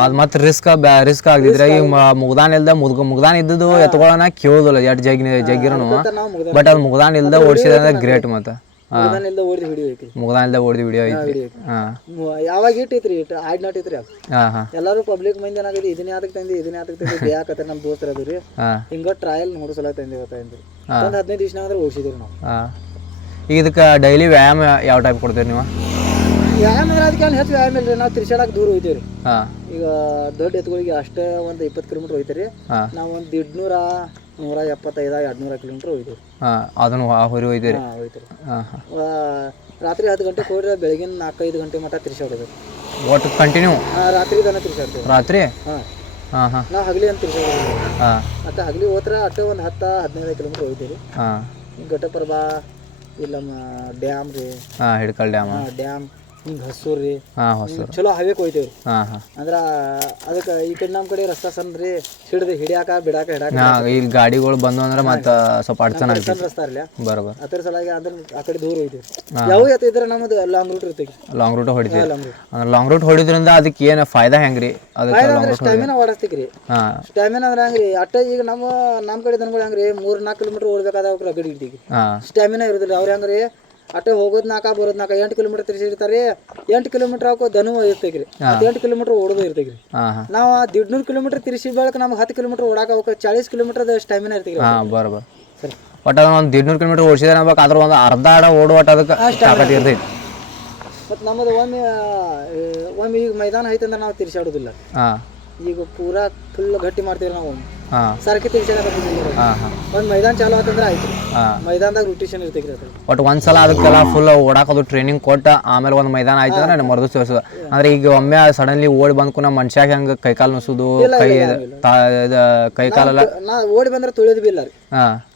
Speaker 2: ಅದು ಮತ್ತೆ ರಿಸ್ಕ್ ರಿಸ್ಕ್ ಆಗಿದ್ರೆ ಈಗ ಮುಗ್ದಾನ ಇಲ್ದ ಮುಗ್ದ ಮುಗ್ದಾನ ಇದ್ದದ್ದು ಎತ್ಕೊಳ್ಳೋಣ ಕೇಳೋದಿಲ್ಲ ಎರಡು ಜಗ್ಗಿ ಜಗ್ಗಿರೋನು. ಬಟ್ ಅದು ಮುಗ್ದಾನ ಇಲ್ದ ಓಡಿಸಿದ್ರೆ ಗ್ರೇಟ್ ಮತ್ತೆ.
Speaker 1: ಓಡಿದ ಹಿಡಿಯೋ ಐತಿ.
Speaker 2: ಮುಗ್ದಾನ ಓಡಿದ ವಿಡಿಯೋ ಐತಿ. ಹಾಂ.
Speaker 1: ಯಾವಾಗ ಇಟ್ಟೈತ್ರಿ ಇಟ್ಟು ಆಡ್ ನಾಟ್ ಐತ್ರಿ ಅದು.
Speaker 2: ಹಾಂ ಹಾಂ.
Speaker 1: ಎಲ್ಲರೂ ಪಬ್ಲಿಕ್ ಮಂದಿ ಏನಾಗೈತಿ ಇದನ್ನ ಯಾತಕ್ಕೆ ತಂದಿ ಇದನ್ನ ಯಾತಕ್ಕೆ ತಂದಿ ಯಾಕತ್ತ ನಮ್ಮ ದೋಸ್ತರ ಅದು ರೀ. ಹಿಂಗ ಟ್ರಯಲ್ ನೋಡಿಸಲ ತಂದಿ ಅಂದ್ರಿ. ಒಂದು ಹದಿನೈದು ದಿವಸ ಅಂದ್ರೆ ಓಡಿಸಿದ್ರಿ ನಾವು.
Speaker 2: ಹಾಂ. ಈಗ ಇದಕ್ಕೆ ಡೈಲಿ ವ್ಯಾಯಾಮ ಯಾವ ಟೈಪ್ ಕೊಡ್ತೀರಿ ನೀವು?
Speaker 1: ವ್ಯಾಯಾಮ ಇರೋದಕ್ಕೆ ಹೆಚ್ಚು ವ್ಯಾಯಾಮ ಇಲ್ರಿ ನಾವು ತಿರ್ಸಾಡಕ್ಕೆ ದೂರ ಹೋಯ್ತೀವಿ ಈಗ ದೊಡ್ಡ ಎತ್ತುಗಳಿಗೆ ಅಷ್ಟೇ ಒಂದು ಇಪ್ಪತ್ತು ಕಿಲೋಮೀಟರ್ ಹೋಯ್ತೀರಿ ನಾವು ಒಂದು ದಿಡ್ನೂರ ನೂರ ಎಪ್ಪತ್ತೈದು ಎರಡು ನೂರ ಕಿಲೋಮೀಟ್ರ್ ಹೋಯ್ತೀವಿ
Speaker 2: ಹಾಂ ಅದನ್ನು ಹೊರಿ ಒಯ್ತೀರಿ
Speaker 1: ಹಾಂ ಹೋಯ್ತೀರಿ
Speaker 2: ಹಾಂ ಹಾಂ.
Speaker 1: ಆ, ರಾತ್ರಿ ಹತ್ತು ಗಂಟೆಗೆ ಹೋದ್ರೆ ಬೆಳಗಿನ ನಾಲ್ಕೈದು ಗಂಟೆ ಮಟ್ಟ ತಿರ್ಸಾಡೋದು
Speaker 2: ಒಟ್ಟು ಕಂಟಿನ್ಯೂ
Speaker 1: ಹಾಂ ರಾತ್ರಿ ತನಕ ತಿರ್ಸಾಡ್ತೀವಿ
Speaker 2: ರಾತ್ರಿ?
Speaker 1: ಹಾಂ.
Speaker 2: ಹಾಂ ಹಾಂ.
Speaker 1: ನಾವು ಹಗಲಿ ಅಂತ ತಿರ್ಸಾಡೋದು
Speaker 2: ಹಾಂ.
Speaker 1: ಮತ್ತು ಹಗಲಿ ಹೋದ್ರೆ ಅಟ್ಟ ಒಂದು ಹತ್ತು ಹದಿನೈದು ಕಿಲೋಮೀಟ್ರ್ ಹೋಯ್ತೀರಿ
Speaker 2: ಹಾಂ.
Speaker 1: ಹಿಂಗೆ ಘಟ್ಟಪ್ರಭಾ ಇಲ್ಲ ಡ್ಯಾಮ್ ರೀ.
Speaker 2: ಹಾಂ ಹಿಡ್ಕಲ್ ಡ್ಯಾಮ್.
Speaker 1: ಡ್ಯಾಮ್. ಹಿಂಗೆ ಹಸೂರು ರೀ.
Speaker 2: ಹಾಂ ಹೊಸರು.
Speaker 1: ಚಲೋ ಹವೇಕ್ ಹೋಯ್ತೀವಿ
Speaker 2: ಹಾಂ ಹಾಂ.
Speaker 1: ಅಂದ್ರೆ ಅದಕ್ಕೆ ಈ ಕಡೆ ನಮ್ಮ ಕಡೆ ರಸ್ತೆ ಸಣ್ಣ ರೀ ಹಿಡ್ದು ಹಿಡಿಯಾಕ ಬಿಡಾಕ ಹಿಡಾಕ
Speaker 2: ಹಾಂ ಇಲ್ಲಿ ಗಾಡಿಗಳು ಬಂದು ಅಂದ್ರೆ ಮತ್ತೆ ಸ್ವಲ್ಪ ಆಗ್ತೈತಿ.
Speaker 1: ಸಣ್ಣ ರಸ್ತೆ ಇರಲಿ
Speaker 2: ಬರೋಬರ್.
Speaker 1: ಅದ್ರ ಸಲಾಗಿ ಅಂದ್ರೆ ಆ ಕಡೆ ದೂರ ಹೋಯ್ತೀವಿ ಯಾವ ಎತ್ತಿದ್ರೆ ನಮ್ಮದು ಲಾಂಗ್ ರೂಟ್ ಇರ್ತೀವಿ
Speaker 2: ಲಾಂಗ್ ರೂಟ್ ಹೊಡಿತೀವಿ
Speaker 1: ಲಾಂಗ್ ರೂಟ್
Speaker 2: ಅಂದ್ರೆ ಲಾಂಗ್ ರೂಟ್ ಹೊಡಿದ್ರಿಂದ ಅದಕ್ಕೆ ಏನು ಫಾಯ್ದಾ ಹೆಂಗ್ರಿ? ಅದಕ್ಕೆ ಲಾಂಗ್
Speaker 1: ಅಂದ್ರೆ
Speaker 2: ರೂಟ್
Speaker 1: ಸ್ಟಾಮಿನಾ ಓಡಿಸ್ತೀವಿ ರೀ
Speaker 2: ಹಾಂ.
Speaker 1: ಸ್ಟಾಮಿನಾ ಅಂದ್ರೆ ಹಂಗ್ರಿ? ಅಟ್ಟ ಈಗ ನಮ್ಮ ನಮ್ಮ ಕಡೆ ದನಗಳು ಹೆಂಗ್ರಿ? ಮೂರ್ ನಾಲ್ಕು ಕಿಲೋಮೀಟರ್ ಓಡ್ಬೇಕಾದ ಅವ್ರ ರಗಡ್ ಹಿಡ್ತೀವಿ
Speaker 2: ಹಾಂ.
Speaker 1: ಸ್ಟಾಮಿನಾ ಇರೋದಿಲ್ಲ ಅವ್ರು ಹೆಂಗ್ರಿ? ಅಟ್ಟ ಹೋಗೋದ್ ನಾಕ ಬರೋದ್ ನಾಕ ಎಂಟು ಕಿಲೋಮೀಟರ್ ತಿರ್ಸಿರ್ತಾರೆ. ಎಂಟು ಕಿಲೋಮೀಟರ್ ಹಾಕೋ ದನು ಇರ್ತೈತ್ರಿ. ಎಂಟ್ ಕಿಲೋಮೀಟರ್ ಓಡೋದು
Speaker 2: ಇರ್ತೈತ್ರಿ. ನಾವ್
Speaker 1: ನಾವು ದಿಡ್ನೂರು ಕಿಲೋಮೀಟರ್ ತಿರ್ಸಿ ಬೆಳಕ ನಮ್ಗೆ ಹತ್ತು ಕಿಲೋಮೀಟರ್ ಓಡಾಕ ಹೋಗಕ್ಕೆ ಚಾಳೀಸ್ ಕಿಲೋಮೀಟರ್ ಸ್ಟಾಮಿನಾ ಇರ್ತೀವಿ
Speaker 2: ಒಟ್ಟ ಬರೋಬರ್
Speaker 1: ಸರಿ.
Speaker 2: ಒಟ್ಟು ಒಂದು ದಿಡ್ನೂರು ಕಿಲೋಮೀಟರ್ ಓಡಿಸಿದ್ರೆ ಅನ್ಬೇಕು ಅದ್ರ ಒಂದು ಅರ್ಧ ಆಡ ಓಡುವ ಅದಕ್ಕೆ ತಾಕತ್ ಇರ್ತೈತಿ.
Speaker 1: ಮತ್ತು ನಮ್ಮದು ಒಮ್ಮೆ ಒಮ್ಮೆ ಈಗ ಮೈದಾನ ಐತಂದ್ರೆ ನಾವು ತಿರ್ಸಾಡೋದಿಲ್ಲ ಈಗ ಪೂರಾ ಫುಲ್ ಗಟ್ಟಿ ಮಾಡ್ತೀವಿ ನಾವು ಒಮ್ಮೆ.
Speaker 2: ಹಾಂ.
Speaker 1: ಸರ್ಕಿ ತಿರ್ಸಾಡಕತ್ತಿಲ್ಲ
Speaker 2: ಹಾಂ ಹಾಂ.
Speaker 1: ಒಂದು ಮೈದಾನ ಚಾಲು ಆತಂದ್ರೆ ಆಯ್ತು. ಮೈದಾನದಾಗ ರೊಟೇಷನ್ ಇರ್ತೈತಿ ಅದು
Speaker 2: ಒಟ್ಟು ಒಂದ್ಸಲ ಅದಕ್ಕೆಲ್ಲ ಫುಲ್ ಓಡಾಕೋದು ಟ್ರೈನಿಂಗ್ ಕೊಟ್ಟ ಆಮೇಲೆ ಒಂದು ಮೈದಾನ ಆಯ್ತು ಅಂದ್ರೆ ಮರದು ಸೇರಿಸುದು. ಅಂದ್ರೆ ಈಗ ಒಮ್ಮೆ ಸಡನ್ಲಿ ಓಡಿ ಬಂದ್ಕೂನ ಮನುಷ್ಯಾಗ ಹೆಂಗ ಕೈಕಾಲು ನುಸುದು ಕೈ ಕೈಕಾಲೆಲ್ಲ
Speaker 1: ನಾ ಓಡಿ ಬಂದ್ರೆ ತುಳಿದ್ ಬಿ ಇಲ್ಲ ರೀ.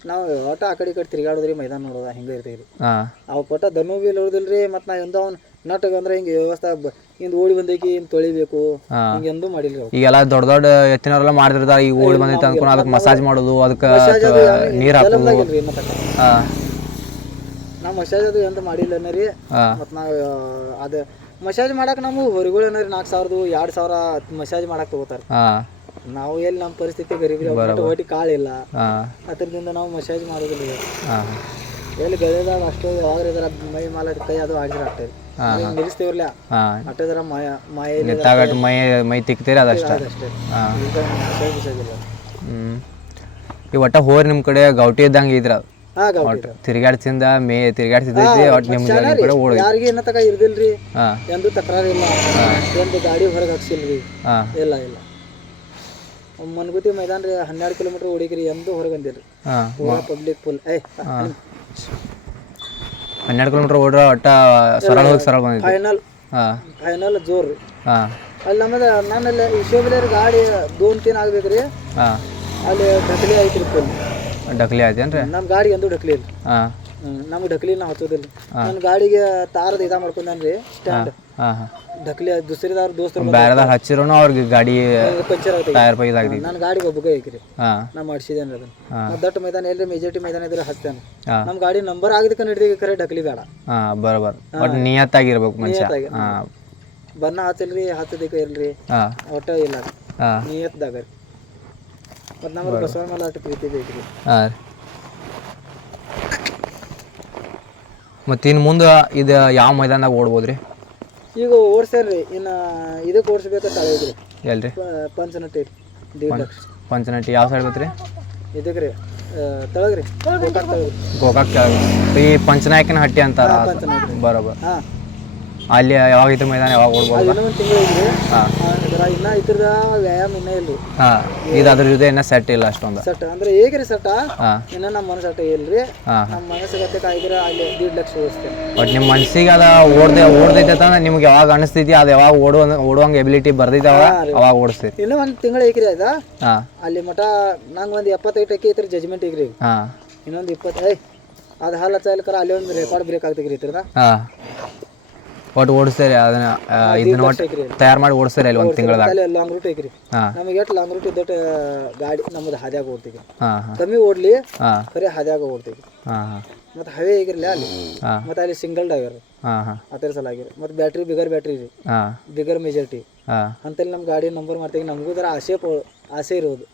Speaker 1: ನಾವು ಒಟ್ಟ ಆ ಕಡೆ ಈ ಕಡೆ ತಿರ್ಗಾಡೋದ್ರಿ ಮೈದಾನ ನೋಡೋದ ಹಿಂಗ ಇರ್ತೈತಿ. ಅವ್ ಕೊಟ್ಟ ದನು ಬಿ ಇಲ್ಲೋದಿಲ್ಲ ರೀ ಮತ್ತು ನಾ ಎಂದ ಅವ್ನು ನಟಗ ಅಂದ್ರೆ ಹಿಂಗೆ ವ್ಯವಸ್ಥೆ ಹಿಂದ್ ಓಡಿ ಬಂದೈಕಿ ಹಿಂಗೆ ತೊಳಿಬೇಕು. ಹಿಂಗೆ ಎಂದೂ ಮಾಡಿಲ್ಲ ರೀ
Speaker 2: ಈಗೆಲ್ಲ ದೊಡ್ಡ ದೊಡ್ಡ ಎತ್ತಿನವರೆಲ್ಲ ಮಾಡಿರ್ತಾರೆ ಈಗ ಓಡಿ ಬಂದೈತೆ ಅಂದ್ಕೊಂಡು ಅದಕ್ಕೆ ಮಸಾಜ್ ಮಾಡೋದು ಅದಕ್ಕೆ ನೀರು ಹಾಕೋದು. ಹಾಂ.
Speaker 1: ನಾವು ಮಸಾಜ್ ಅದು ಎಂತ ಮಾಡಿಲ್ಲ ರೀ.
Speaker 2: ಹಾಂ.
Speaker 1: ಮತ್ತು ನಾವು ಅದು ಮಸಾಜ್ ಮಾಡಕ್ಕೆ ನಮಗೆ ಹೊರಗಳು ಏನಾರ ನಾಲ್ಕು ಸಾವಿರದು ಎರಡ್ ಸಾವಿರ ಮಸಾಜ್ ಮಾಡಕ್ಕೆ ತಗೋತಾರ.
Speaker 2: ಹಾಂ.
Speaker 1: ನಾವು ಎಲ್ಲಿ ನಮ್ಮ ಪರಿಸ್ಥಿತಿ ಗರೀಬ್ ರೀ ಒಟ್ಟು ಕಾಳಿಲ್ಲ
Speaker 2: ಹಾಂ.
Speaker 1: ಅದರಿಂದ ನಾವು ಮಸಾಜ್ ಮಾಡೋದಿಲ್ಲ.
Speaker 2: ಹಾಂ.
Speaker 1: ಎಲ್ಲಿ ಗದೆದಾಗ ಅಷ್ಟು ಯಾವಾಗ ಮೈ ಮಾಲ ಕೈ ಅದು ಆಡಿದ್ರೆ ಆಗ್ತದೆ ನಿಲ್ಲಿಸ್ತೇವ್ರಲ್ಲ ಅಟ್ಟದರ ಮಾಯ ಮಾಯ
Speaker 2: ನಿತ್ತಾಗಟ್ಟು ಮೈ ಮೈ ತಿಕ್ತೀರಿ ಅದಷ್ಟೇ ಹಾಂ. ಹ್ಞೂ ಈ ಒಟ್ಟ ಹೋರಿ ನಿಮ್ಮ ಕಡೆ ಗೌಟಿ ಇದ್ದಂಗೆ ಇದ್ರ?
Speaker 1: ಗೌಟಿ
Speaker 2: ತಿರ್ಗಾಡ್ಸಿಂದ ಮೇ ತಿರ್ಗಾಡ್ಸಿದ್ದೈತಿ ಒಟ್ಟು ನಿಮ್ಮ ನಿಮ್ಮ ಕಡೆ ಓಡಿ
Speaker 1: ಯಾರಿಗೆ ಏನ ತಕ ಇರ್ದಿಲ್ರಿ. ಎಂದು ತಕರಾರು ಇಲ್ಲ ಎಂದು ಗಾಡಿ ಹೊರಗೆ ಹಾಕ್ಸಿಲ್ರಿ. ಇಲ್ಲ ಇಲ್ಲ. ಮನ್ಗುತಿ ಮೈದಾನ ರೀ ಹನ್ನೆರಡು ಕಿಲೋಮೀಟರ್ ಓಡಿಕ್ರಿ ಎಂದು ಹೊರಗೆ ಬಂದಿಲ್ರಿ. ಪಬ್ಲಿಕ್ ಫುಲ್ ಏ
Speaker 2: ಹನ್ನೆರಡು ಕಿಲೋಮೀಟರ್ ಓಡ್ರ ಒಟ್ಟ ಸರಳ ಹೋಗಿ ಸರಳ ಬಂದೈತಿ
Speaker 1: ಫೈನಲ್
Speaker 2: ಹಾಂ.
Speaker 1: ಫೈನಲ್ ಜೋರ್. ರೀ
Speaker 2: ಹಾಂ.
Speaker 1: ಅಲ್ಲಿ ನಮ್ಮದು ನನ್ನಲ್ಲಿ ಶೋಭಿಲೇರ್ ಗಾಡಿ ದೋನ್ ತಿನ್ ಆಗ್ಬೇಕ್ರಿ.
Speaker 2: ಹಾಂ.
Speaker 1: ಅಲ್ಲಿ ಡಕ್ಲಿ ಐತ್ರಿ
Speaker 2: ಡಕ್ಲಿ ಆಯ್ತೇನ್ರಿ?
Speaker 1: ನಮ್ಮ ಗಾಡಿ ಎಂದು ಡಕ್ಲಿ ಇಲ್ಲ.
Speaker 2: ಹಾಂ.
Speaker 1: ನಮ್ಗೆ ಡಕ್ಲಿ ನಾ ಹಚ್ಚೋದಿಲ್ಲ. ನನ್ನ ಗಾಡಿಗೆ ತಾರದ ಇದ ಮಾಡ್ಕೊಂಡ್ರಿ ಸ್ಟ್ಯಾಂಡ್ ಡಕ್ಲಿ ದುಸರಿದವ್ರ ದೋಸ್ತರು
Speaker 2: ಬೇರೆದಾಗ ಹಚ್ಚಿರೋನು ಅವ್ರಿಗೆ ಗಾಡಿ
Speaker 1: ಪಂಚರ್ ಆಗ್ತೈತಿ.
Speaker 2: ಟೈರ್ ಪೈ ಇದಾಗ್ತೈತಿ
Speaker 1: ನನ್ನ ಗಾಡಿಗೆ ಒಬ್ಬ ಐಕ್ರಿ. ನಾ ಮಾಡಿಸಿದೇನೆ ಅದನ್ನ. ದಟ್ಟ ಮೈದಾನ ಎಲ್ಲಿ ಮೆಜಾರಿಟಿ ಮೈದಾನ ಇದ್ರೆ ಹಚ್ತೇನೆ. ನಮ್ಮ ಗಾಡಿ ನಂಬರ್ ಆಗಿದ್ದಕ್ಕೆ ನಡ್ದೀವಿ ಕರೆ ಢಕಲಿ ಬೇಡ.
Speaker 2: ಹಾಂ ಬರೋಬರ್. ಬಟ್ ನಿಯತ್ತಾಗಿರ್ಬೇಕು ಮನುಷ್ಯ.
Speaker 1: ಬನ್ನ ಹಚ್ಚಲ್ರಿ ಇಲ್ರಿ.
Speaker 2: ಹಾಂ.
Speaker 1: ಒಟ್ಟ ಇಲ್ಲ. ನಿಯತ್ದಾಗ ಬಟ್ ಮತ್ತು ನಮ್ಮದು ಬಸವನ ಮೇಲೆ ಅಷ್ಟು ಪ್ರೀತಿ ಬೇಕ್ರಿ.
Speaker 2: ಹಾಂ ಮತ್ತು ಇನ್ನು ಮುಂದೆ ಇದು ಯಾವ ಮೈದಾನದಾಗ ಓಡ್ಬೋದು ರೀ
Speaker 1: ಈಗ ಓಡ್ಸ್ಯಾರ್ರಿ ಇನ್ನು ಇದಕ್ಕೆ ಓಡಿಸ್ಬೇಕಂತ ಹೇಳಿದ್ರಿ
Speaker 2: ಎಲ್ರಿ?
Speaker 1: ಪಂಚನಟ್ಟಿ ದೇಡ್ ಲಕ್ಷ.
Speaker 2: ಪಂಚನಟ್ಟಿ ಯಾವ ಸೈಡ್ ಬತ್ರಿ
Speaker 1: ಇದಕ್ಕೆ ರೀ ತಳಗ್ರಿ ಗೋಕಾಕ್ ತಳಗ್ರಿ.
Speaker 2: ಗೋಕಾಕ್ ಕೆಳಗೆ ಈ ಪಂಚನಾಯಕನ ಹಟ್ಟಿ ಅಂತಾರ ಬರೋಬರ್.
Speaker 1: ಹಾಂ.
Speaker 2: ಅಲ್ಲಿ ಯಾವಾಗ ಇದು ಮೈದಾನ ಯಾವಾಗ ಓಡ್ಬೋದು
Speaker 1: ಇನ್ನೂ ಒಂದು ತಿಂಗಳು
Speaker 2: ಹಾಂ.
Speaker 1: ಅದ್ರ ಇನ್ನ ಇದ್ರದ ವ್ಯಾಯಾಮ ಇನ್ನೂ ಇಲ್ರಿ
Speaker 2: ಹಾಂ ಇದು ಅದ್ರ ಜೊತೆ ಇನ್ನೂ ಸೆಟ್ ಇಲ್ಲ ಅಷ್ಟೊಂದು.
Speaker 1: ಸೆಟ್ ಅಂದ್ರೆ ಹೇಗ್ರಿ ಸಟ್ಟ
Speaker 2: ಇನ್ನ
Speaker 1: ಇನ್ನೂ ನಮ್ಮ ಮನಸ್ಸು ಅಟ್ಟ ಇಲ್ರಿ.
Speaker 2: ಹಾಂ
Speaker 1: ನಮ್ಮ ಮನಸ್ಸಿಗೆ ಅತ್ತೆ ಕಾಯ್ದ್ರೆ ಅಲ್ಲಿ ದೀಡ್ ಲಕ್ಷ ಓಡಿಸ್ತೇನೆ
Speaker 2: ಬಟ್ ನಿಮ್ಮ ಮನ್ಸಿಗೆ ಅದ ಓಡ್ದೆ ಓಡ್ದೈತೆ ಅಂದ್ರೆ ನಿಮ್ಗೆ ಯಾವಾಗ ಅನಿಸ್ತೈತಿ ಅದು ಯಾವಾಗ ಓಡುವ ಓಡುವಂಗ ಎಬಿಲಿಟಿ ಬರ್ದೈತೆ ಅವಾಗ ಅವಾಗ ಓಡಿಸ್ತೈತಿ
Speaker 1: ಇನ್ನೂ ಒಂದು ತಿಂಗಳು ಐಕ್ರಿ ಅದ.
Speaker 2: ಹಾಂ.
Speaker 1: ಅಲ್ಲಿ ಮಠ ನಂಗೆ ಒಂದು ಎಪ್ಪತ್ತೈದು ಟಕ್ಕೆ ಐತ್ರಿ ಜಜ್ಮೆಂಟ್ ಐತ್ರಿ ಈಗ
Speaker 2: ಹಾಂ.
Speaker 1: ಇನ್ನೊಂದು ಇಪ್ಪತ್ತು ಐ ಅದು ಹಾಲು ಹಚ್ಚಲಿಕ್ಕಾರ ಅಲ್ಲಿ ಒಂದು ರೆಕಾರ್ಡ್ ಬ್ರೇಕ್ ಆಗ್ತೈತ್ರಿ ಇದ್ರದ.
Speaker 2: ಹಾಂ. ಒಟ್ಟು ಓಡಿಸ್ತಾರೆ ಅದನ್ನ ಇದನ್ನ ಒಟ್ಟು ತಯಾರು ಮಾಡಿ ಓಡಿಸ್ತಾರೆ ಅಲ್ಲಿ ಒಂದು ತಿಂಗಳದಾಗ.
Speaker 1: ಲಾಂಗ್ ರೂಟ್
Speaker 2: ಐಕ್ರಿ
Speaker 1: ನಮಗೆ ಎಷ್ಟು ಲಾಂಗ್ ರೂಟ್ ಇದ್ದಟ್ಟು ಗಾಡಿ ನಮ್ಮದು ಹಾದ್ಯಾಗ ಓಡ್ತೀವಿ ಕಮ್ಮಿ ಓಡ್ಲಿ ಬರೀ ಹಾದ್ಯಾಗ ಓಡ್ತೀವಿ ಮತ್ತೆ ಹವೆ ಆಗಿರಲಿ ಅಲ್ಲಿ ಮತ್ತೆ ಅಲ್ಲಿ ಸಿಂಗಲ್ ಡ್ರೈವರ್
Speaker 2: ಅದ್ರ ಹಾಂ.
Speaker 1: ಅದರ ಸಲ ಆಗಿರಿ ಮತ್ತು ಬ್ಯಾಟ್ರಿ ಬಿಗರ್ ಬ್ಯಾಟ್ರಿ ರೀ. ಬಿಗರ್ ಮೆಜಾರಿಟಿ ಅಂತಲ್ಲಿ ನಮ್ಮ ಗಾಡಿ ನಂಬರ್ ಮಾಡ್ತೀವಿ ನಮಗೂ ಜರ ಆಸೆ ಆಸೆ ಇರೋದು.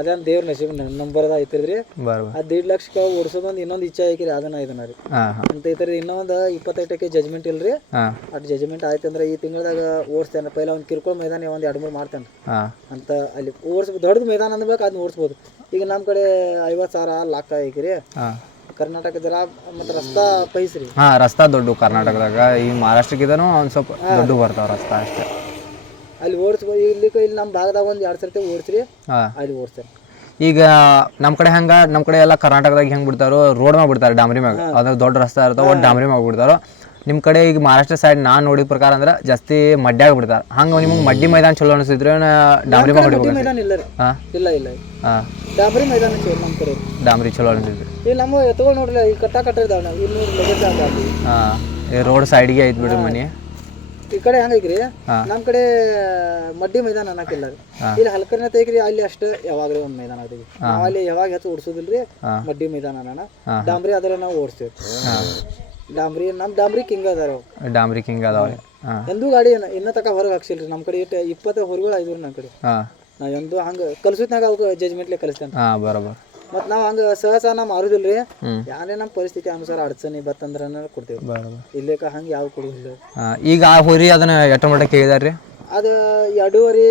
Speaker 1: ಅದೇನು ದೇವ್ರ ನಸೀಬ್ ನಂಬರ್ದ ಐತಿದ್ರಿ
Speaker 2: ಬರೋಬರ್
Speaker 1: ದೇಡ್ ಲಕ್ಷ ಲಕ್ಷಕ್ಕೆ ಓಡಿಸೋದೊಂದು ಇನ್ನೊಂದು ಇಚ್ಛೆ ಐಕ್ರಿ ಅದನ್ನ ಇದನ್ನ ರೀ ಅಂತ ಐತ್ರಿ ಇನ್ನೊಂದು ಇಪ್ಪತ್ತೈದು ಟಕ್ಕೆ ಜಜ್ಮೆಂಟ್ ಇಲ್ರಿ. ಅದ್ ಜಜ್ಮೆಂಟ್ ಆಯ್ತು ಅಂದ್ರೆ ಈ ತಿಂಗಳದಾಗ ಓಡಿಸ್ತೇನೆ ಪೈಲ ಒಂದ್ ಕಿರ್ಕೊಳ್ ಮೈದಾನ ಒಂದ್ ಎರಡು ಮೂರು ಮಾಡ್ತೇನೆ ಅಂತ ಅಲ್ಲಿ ಓಡಿಸ್ ದೊಡ್ಡ ಮೈದಾನ ಅಂದ್ಬೇಕು ಅದನ್ನ ಓಡಿಸ್ಬೋದು. ಈಗ ನಮ್ಮ ಕಡೆ ಐವತ್ತು ಸಾವಿರ ಲಾಕ್ ಐಕ್ರಿ
Speaker 2: ಕರ್ನಾಟಕದ
Speaker 1: ಕರ್ನಾಟಕ ಜರ ಮತ್ತು ರಸ್ತಾ ಪೈಸ್ರಿ.
Speaker 2: ಹಾ ರಸ್ತಾ ದೊಡ್ಡ ಕರ್ನಾಟಕದಾಗ. ಈ ಮಹಾರಾಷ್ಟ್ರಕ್ಕಿದನು ಒಂದ್ ಸ್ವಲ್ಪ ದೊಡ್ಡ ಬರ್ತಾವ ರಸ್ತಾ ಅಷ್ಟೇ.
Speaker 1: ಅಲ್ಲಿ ಓಡಿಸ್ಬೋದು ಇಲ್ಲಿ ಇಲ್ಲಿ ನಮ್ಮ ಭಾಗದಾಗ ಒಂದು ಎರಡು ಸರ್ತಿ ಓಡಿಸ್ರಿ
Speaker 2: ಹಾಂ.
Speaker 1: ಅಲ್ಲಿ ಓಡಿಸ್ತಾರೆ.
Speaker 2: ಈಗ ನಮ್ಮ ಕಡೆ ಹಂಗ ನಮ್ಮ ಕಡೆ ಎಲ್ಲ ಕರ್ನಾಟಕದಾಗ ಹೆಂಗೆ ಬಿಡ್ತಾರೋ ರೋಡ್ ಮ್ಯಾಗ ಬಿಡ್ತಾರೆ ಡಾಂಬ್ರಿ ಮ್ಯಾಗ. ಅದ್ರ ದೊಡ್ಡ ರಸ್ತೆ ಇರ್ತಾವ ಡಾಮ್ರಿ ಡಾಂಬ್ರಿ ಮ್ಯಾಗ ಬಿಡ್ತಾರೋ. ನಿಮ್ಮ ಕಡೆ ಈಗ ಮಹಾರಾಷ್ಟ್ರ ಸೈಡ್ ನಾನು ನೋಡಿದ ಪ್ರಕಾರ ಅಂದ್ರೆ ಜಾಸ್ತಿ ಮಡ್ಯಾಗ ಬಿಡ್ತಾರೆ. ಹಂಗೆ ನಿಮಗೆ ಮಡ್ಡಿ ಮೈದಾನ ಚಲೋ ಅನಿಸಿದ್ರೆ ಡಾಮ್ರಿ ಮ್ಯಾಗ ಹೊಡಿಬೇಕು
Speaker 1: ಮೈದಾನ ಇಲ್ಲ ರೀ.
Speaker 2: ಹಾಂ.
Speaker 1: ಇಲ್ಲ ಇಲ್ಲ
Speaker 2: ಹಾಂ.
Speaker 1: ಡಾಬ್ರಿ ಮೈದಾನ ಚಲೋ ನಮ್ಮ ಕಡೆ
Speaker 2: ಡಾಂಬ್ರಿ ಚಲೋ ಅನಿಸಿದ್ರೆ.
Speaker 1: ಇಲ್ಲಿ ನಮ್ಮ ಎತ್ಕೊಂಡು ನೋಡ್ರಿ ಈ ಕಟ್ಟ ಕಟ್ಟ ಇದಾವೆ ನಾವು ಇಲ್ಲಿ
Speaker 2: ಹಾಂ. ರೋಡ್ ಸೈಡ್ಗೆ ಐತ್ ಬಿಡ್ರಿ ಮನೆ.
Speaker 1: ಈ ಕಡೆ ಹೆಂಗೈಕ್ರಿ
Speaker 2: ಐತ್ರಿ
Speaker 1: ನಮ್ಮ ಕಡೆ ಮಡ್ಡಿ ಮೈದಾನ
Speaker 2: ಅನ್ನಕಿಲ್ಲ
Speaker 1: ಇಲ್ಲಿ ಹಲ್ಕರ್ನ ತೆಗ್ರಿ ಅಲ್ಲಿ ಅಷ್ಟ ಯಾವಾಗ್ಲೂ ಒಂದು ಮೈದಾನ ಐತಿ ನಾವ್ ಅಲ್ಲಿ ಯಾವಾಗ ಹೆಚ್ಚು ಓಡಿಸೋದಿಲ್ರಿ. ಮಡ್ಡಿ ಮೈದಾನ ಅನ್ನ. ಡಾಂಬ್ರಿ ಅದರ ನಾವು ಓಡಿಸ್ತೇವೆ. ಡಾಂಬ್ರಿ ನಮ್ಮ ಡಾಂಬ್ರಿ ಕಿಂಗ್ ಅದಾರ
Speaker 2: ಡಾಂಬ್ರಿ ಕಿಂಗ್ ಅದಾವ
Speaker 1: ಎಂದೂ ಗಾಡಿ ಇನ್ನ ತಕ ಹೊರಗೆ ಹಾಕ್ಸಿಲ್ರಿ. ನಮ್ಮ ಕಡೆ ಇಟ್ಟು ಇಪ್ಪತ್ತು ಹೊರಗಳು ಐದು ನಮ್ಮ ಕಡೆ.
Speaker 2: ನಾ
Speaker 1: ನಾವು ಎಂದು ಹಂಗೆ ಕಲ್ಸೋತ್ನಾಗ ಅವ್ಕೆ ಜಜ್ಮೆಂಟ್ಲೆ ಕಲಿಸ್ತೇನೆ
Speaker 2: ಹಾಂ ಬರೋಬರ್.
Speaker 1: ಮತ್ತು ನಾವ್ ಹಂಗ ಸಹಸ ನಾ ಮಾರುದಿಲ್ರಿ. ಯಾರೇ ನಮ್ಮ ಪರಿಸ್ಥಿತಿ ಅನುಸಾರ ಅಡಚಣೆ ಬತ್ತಂದ್ರ ಕೊಡ್ತೇವೆ ಇಲ್ಲೇಕ ಹಂಗ ಯಾವ ಕೊಡುದಿಲ್ಲ
Speaker 2: ಈಗ ಆ ಹುರಿ ಅದನ್ನ ಎಟ್ಟ ಮಟ್ಟ ಕೇಳಿದಾರ್ರಿ?
Speaker 1: ಅದ ಎರಡೂವರೆ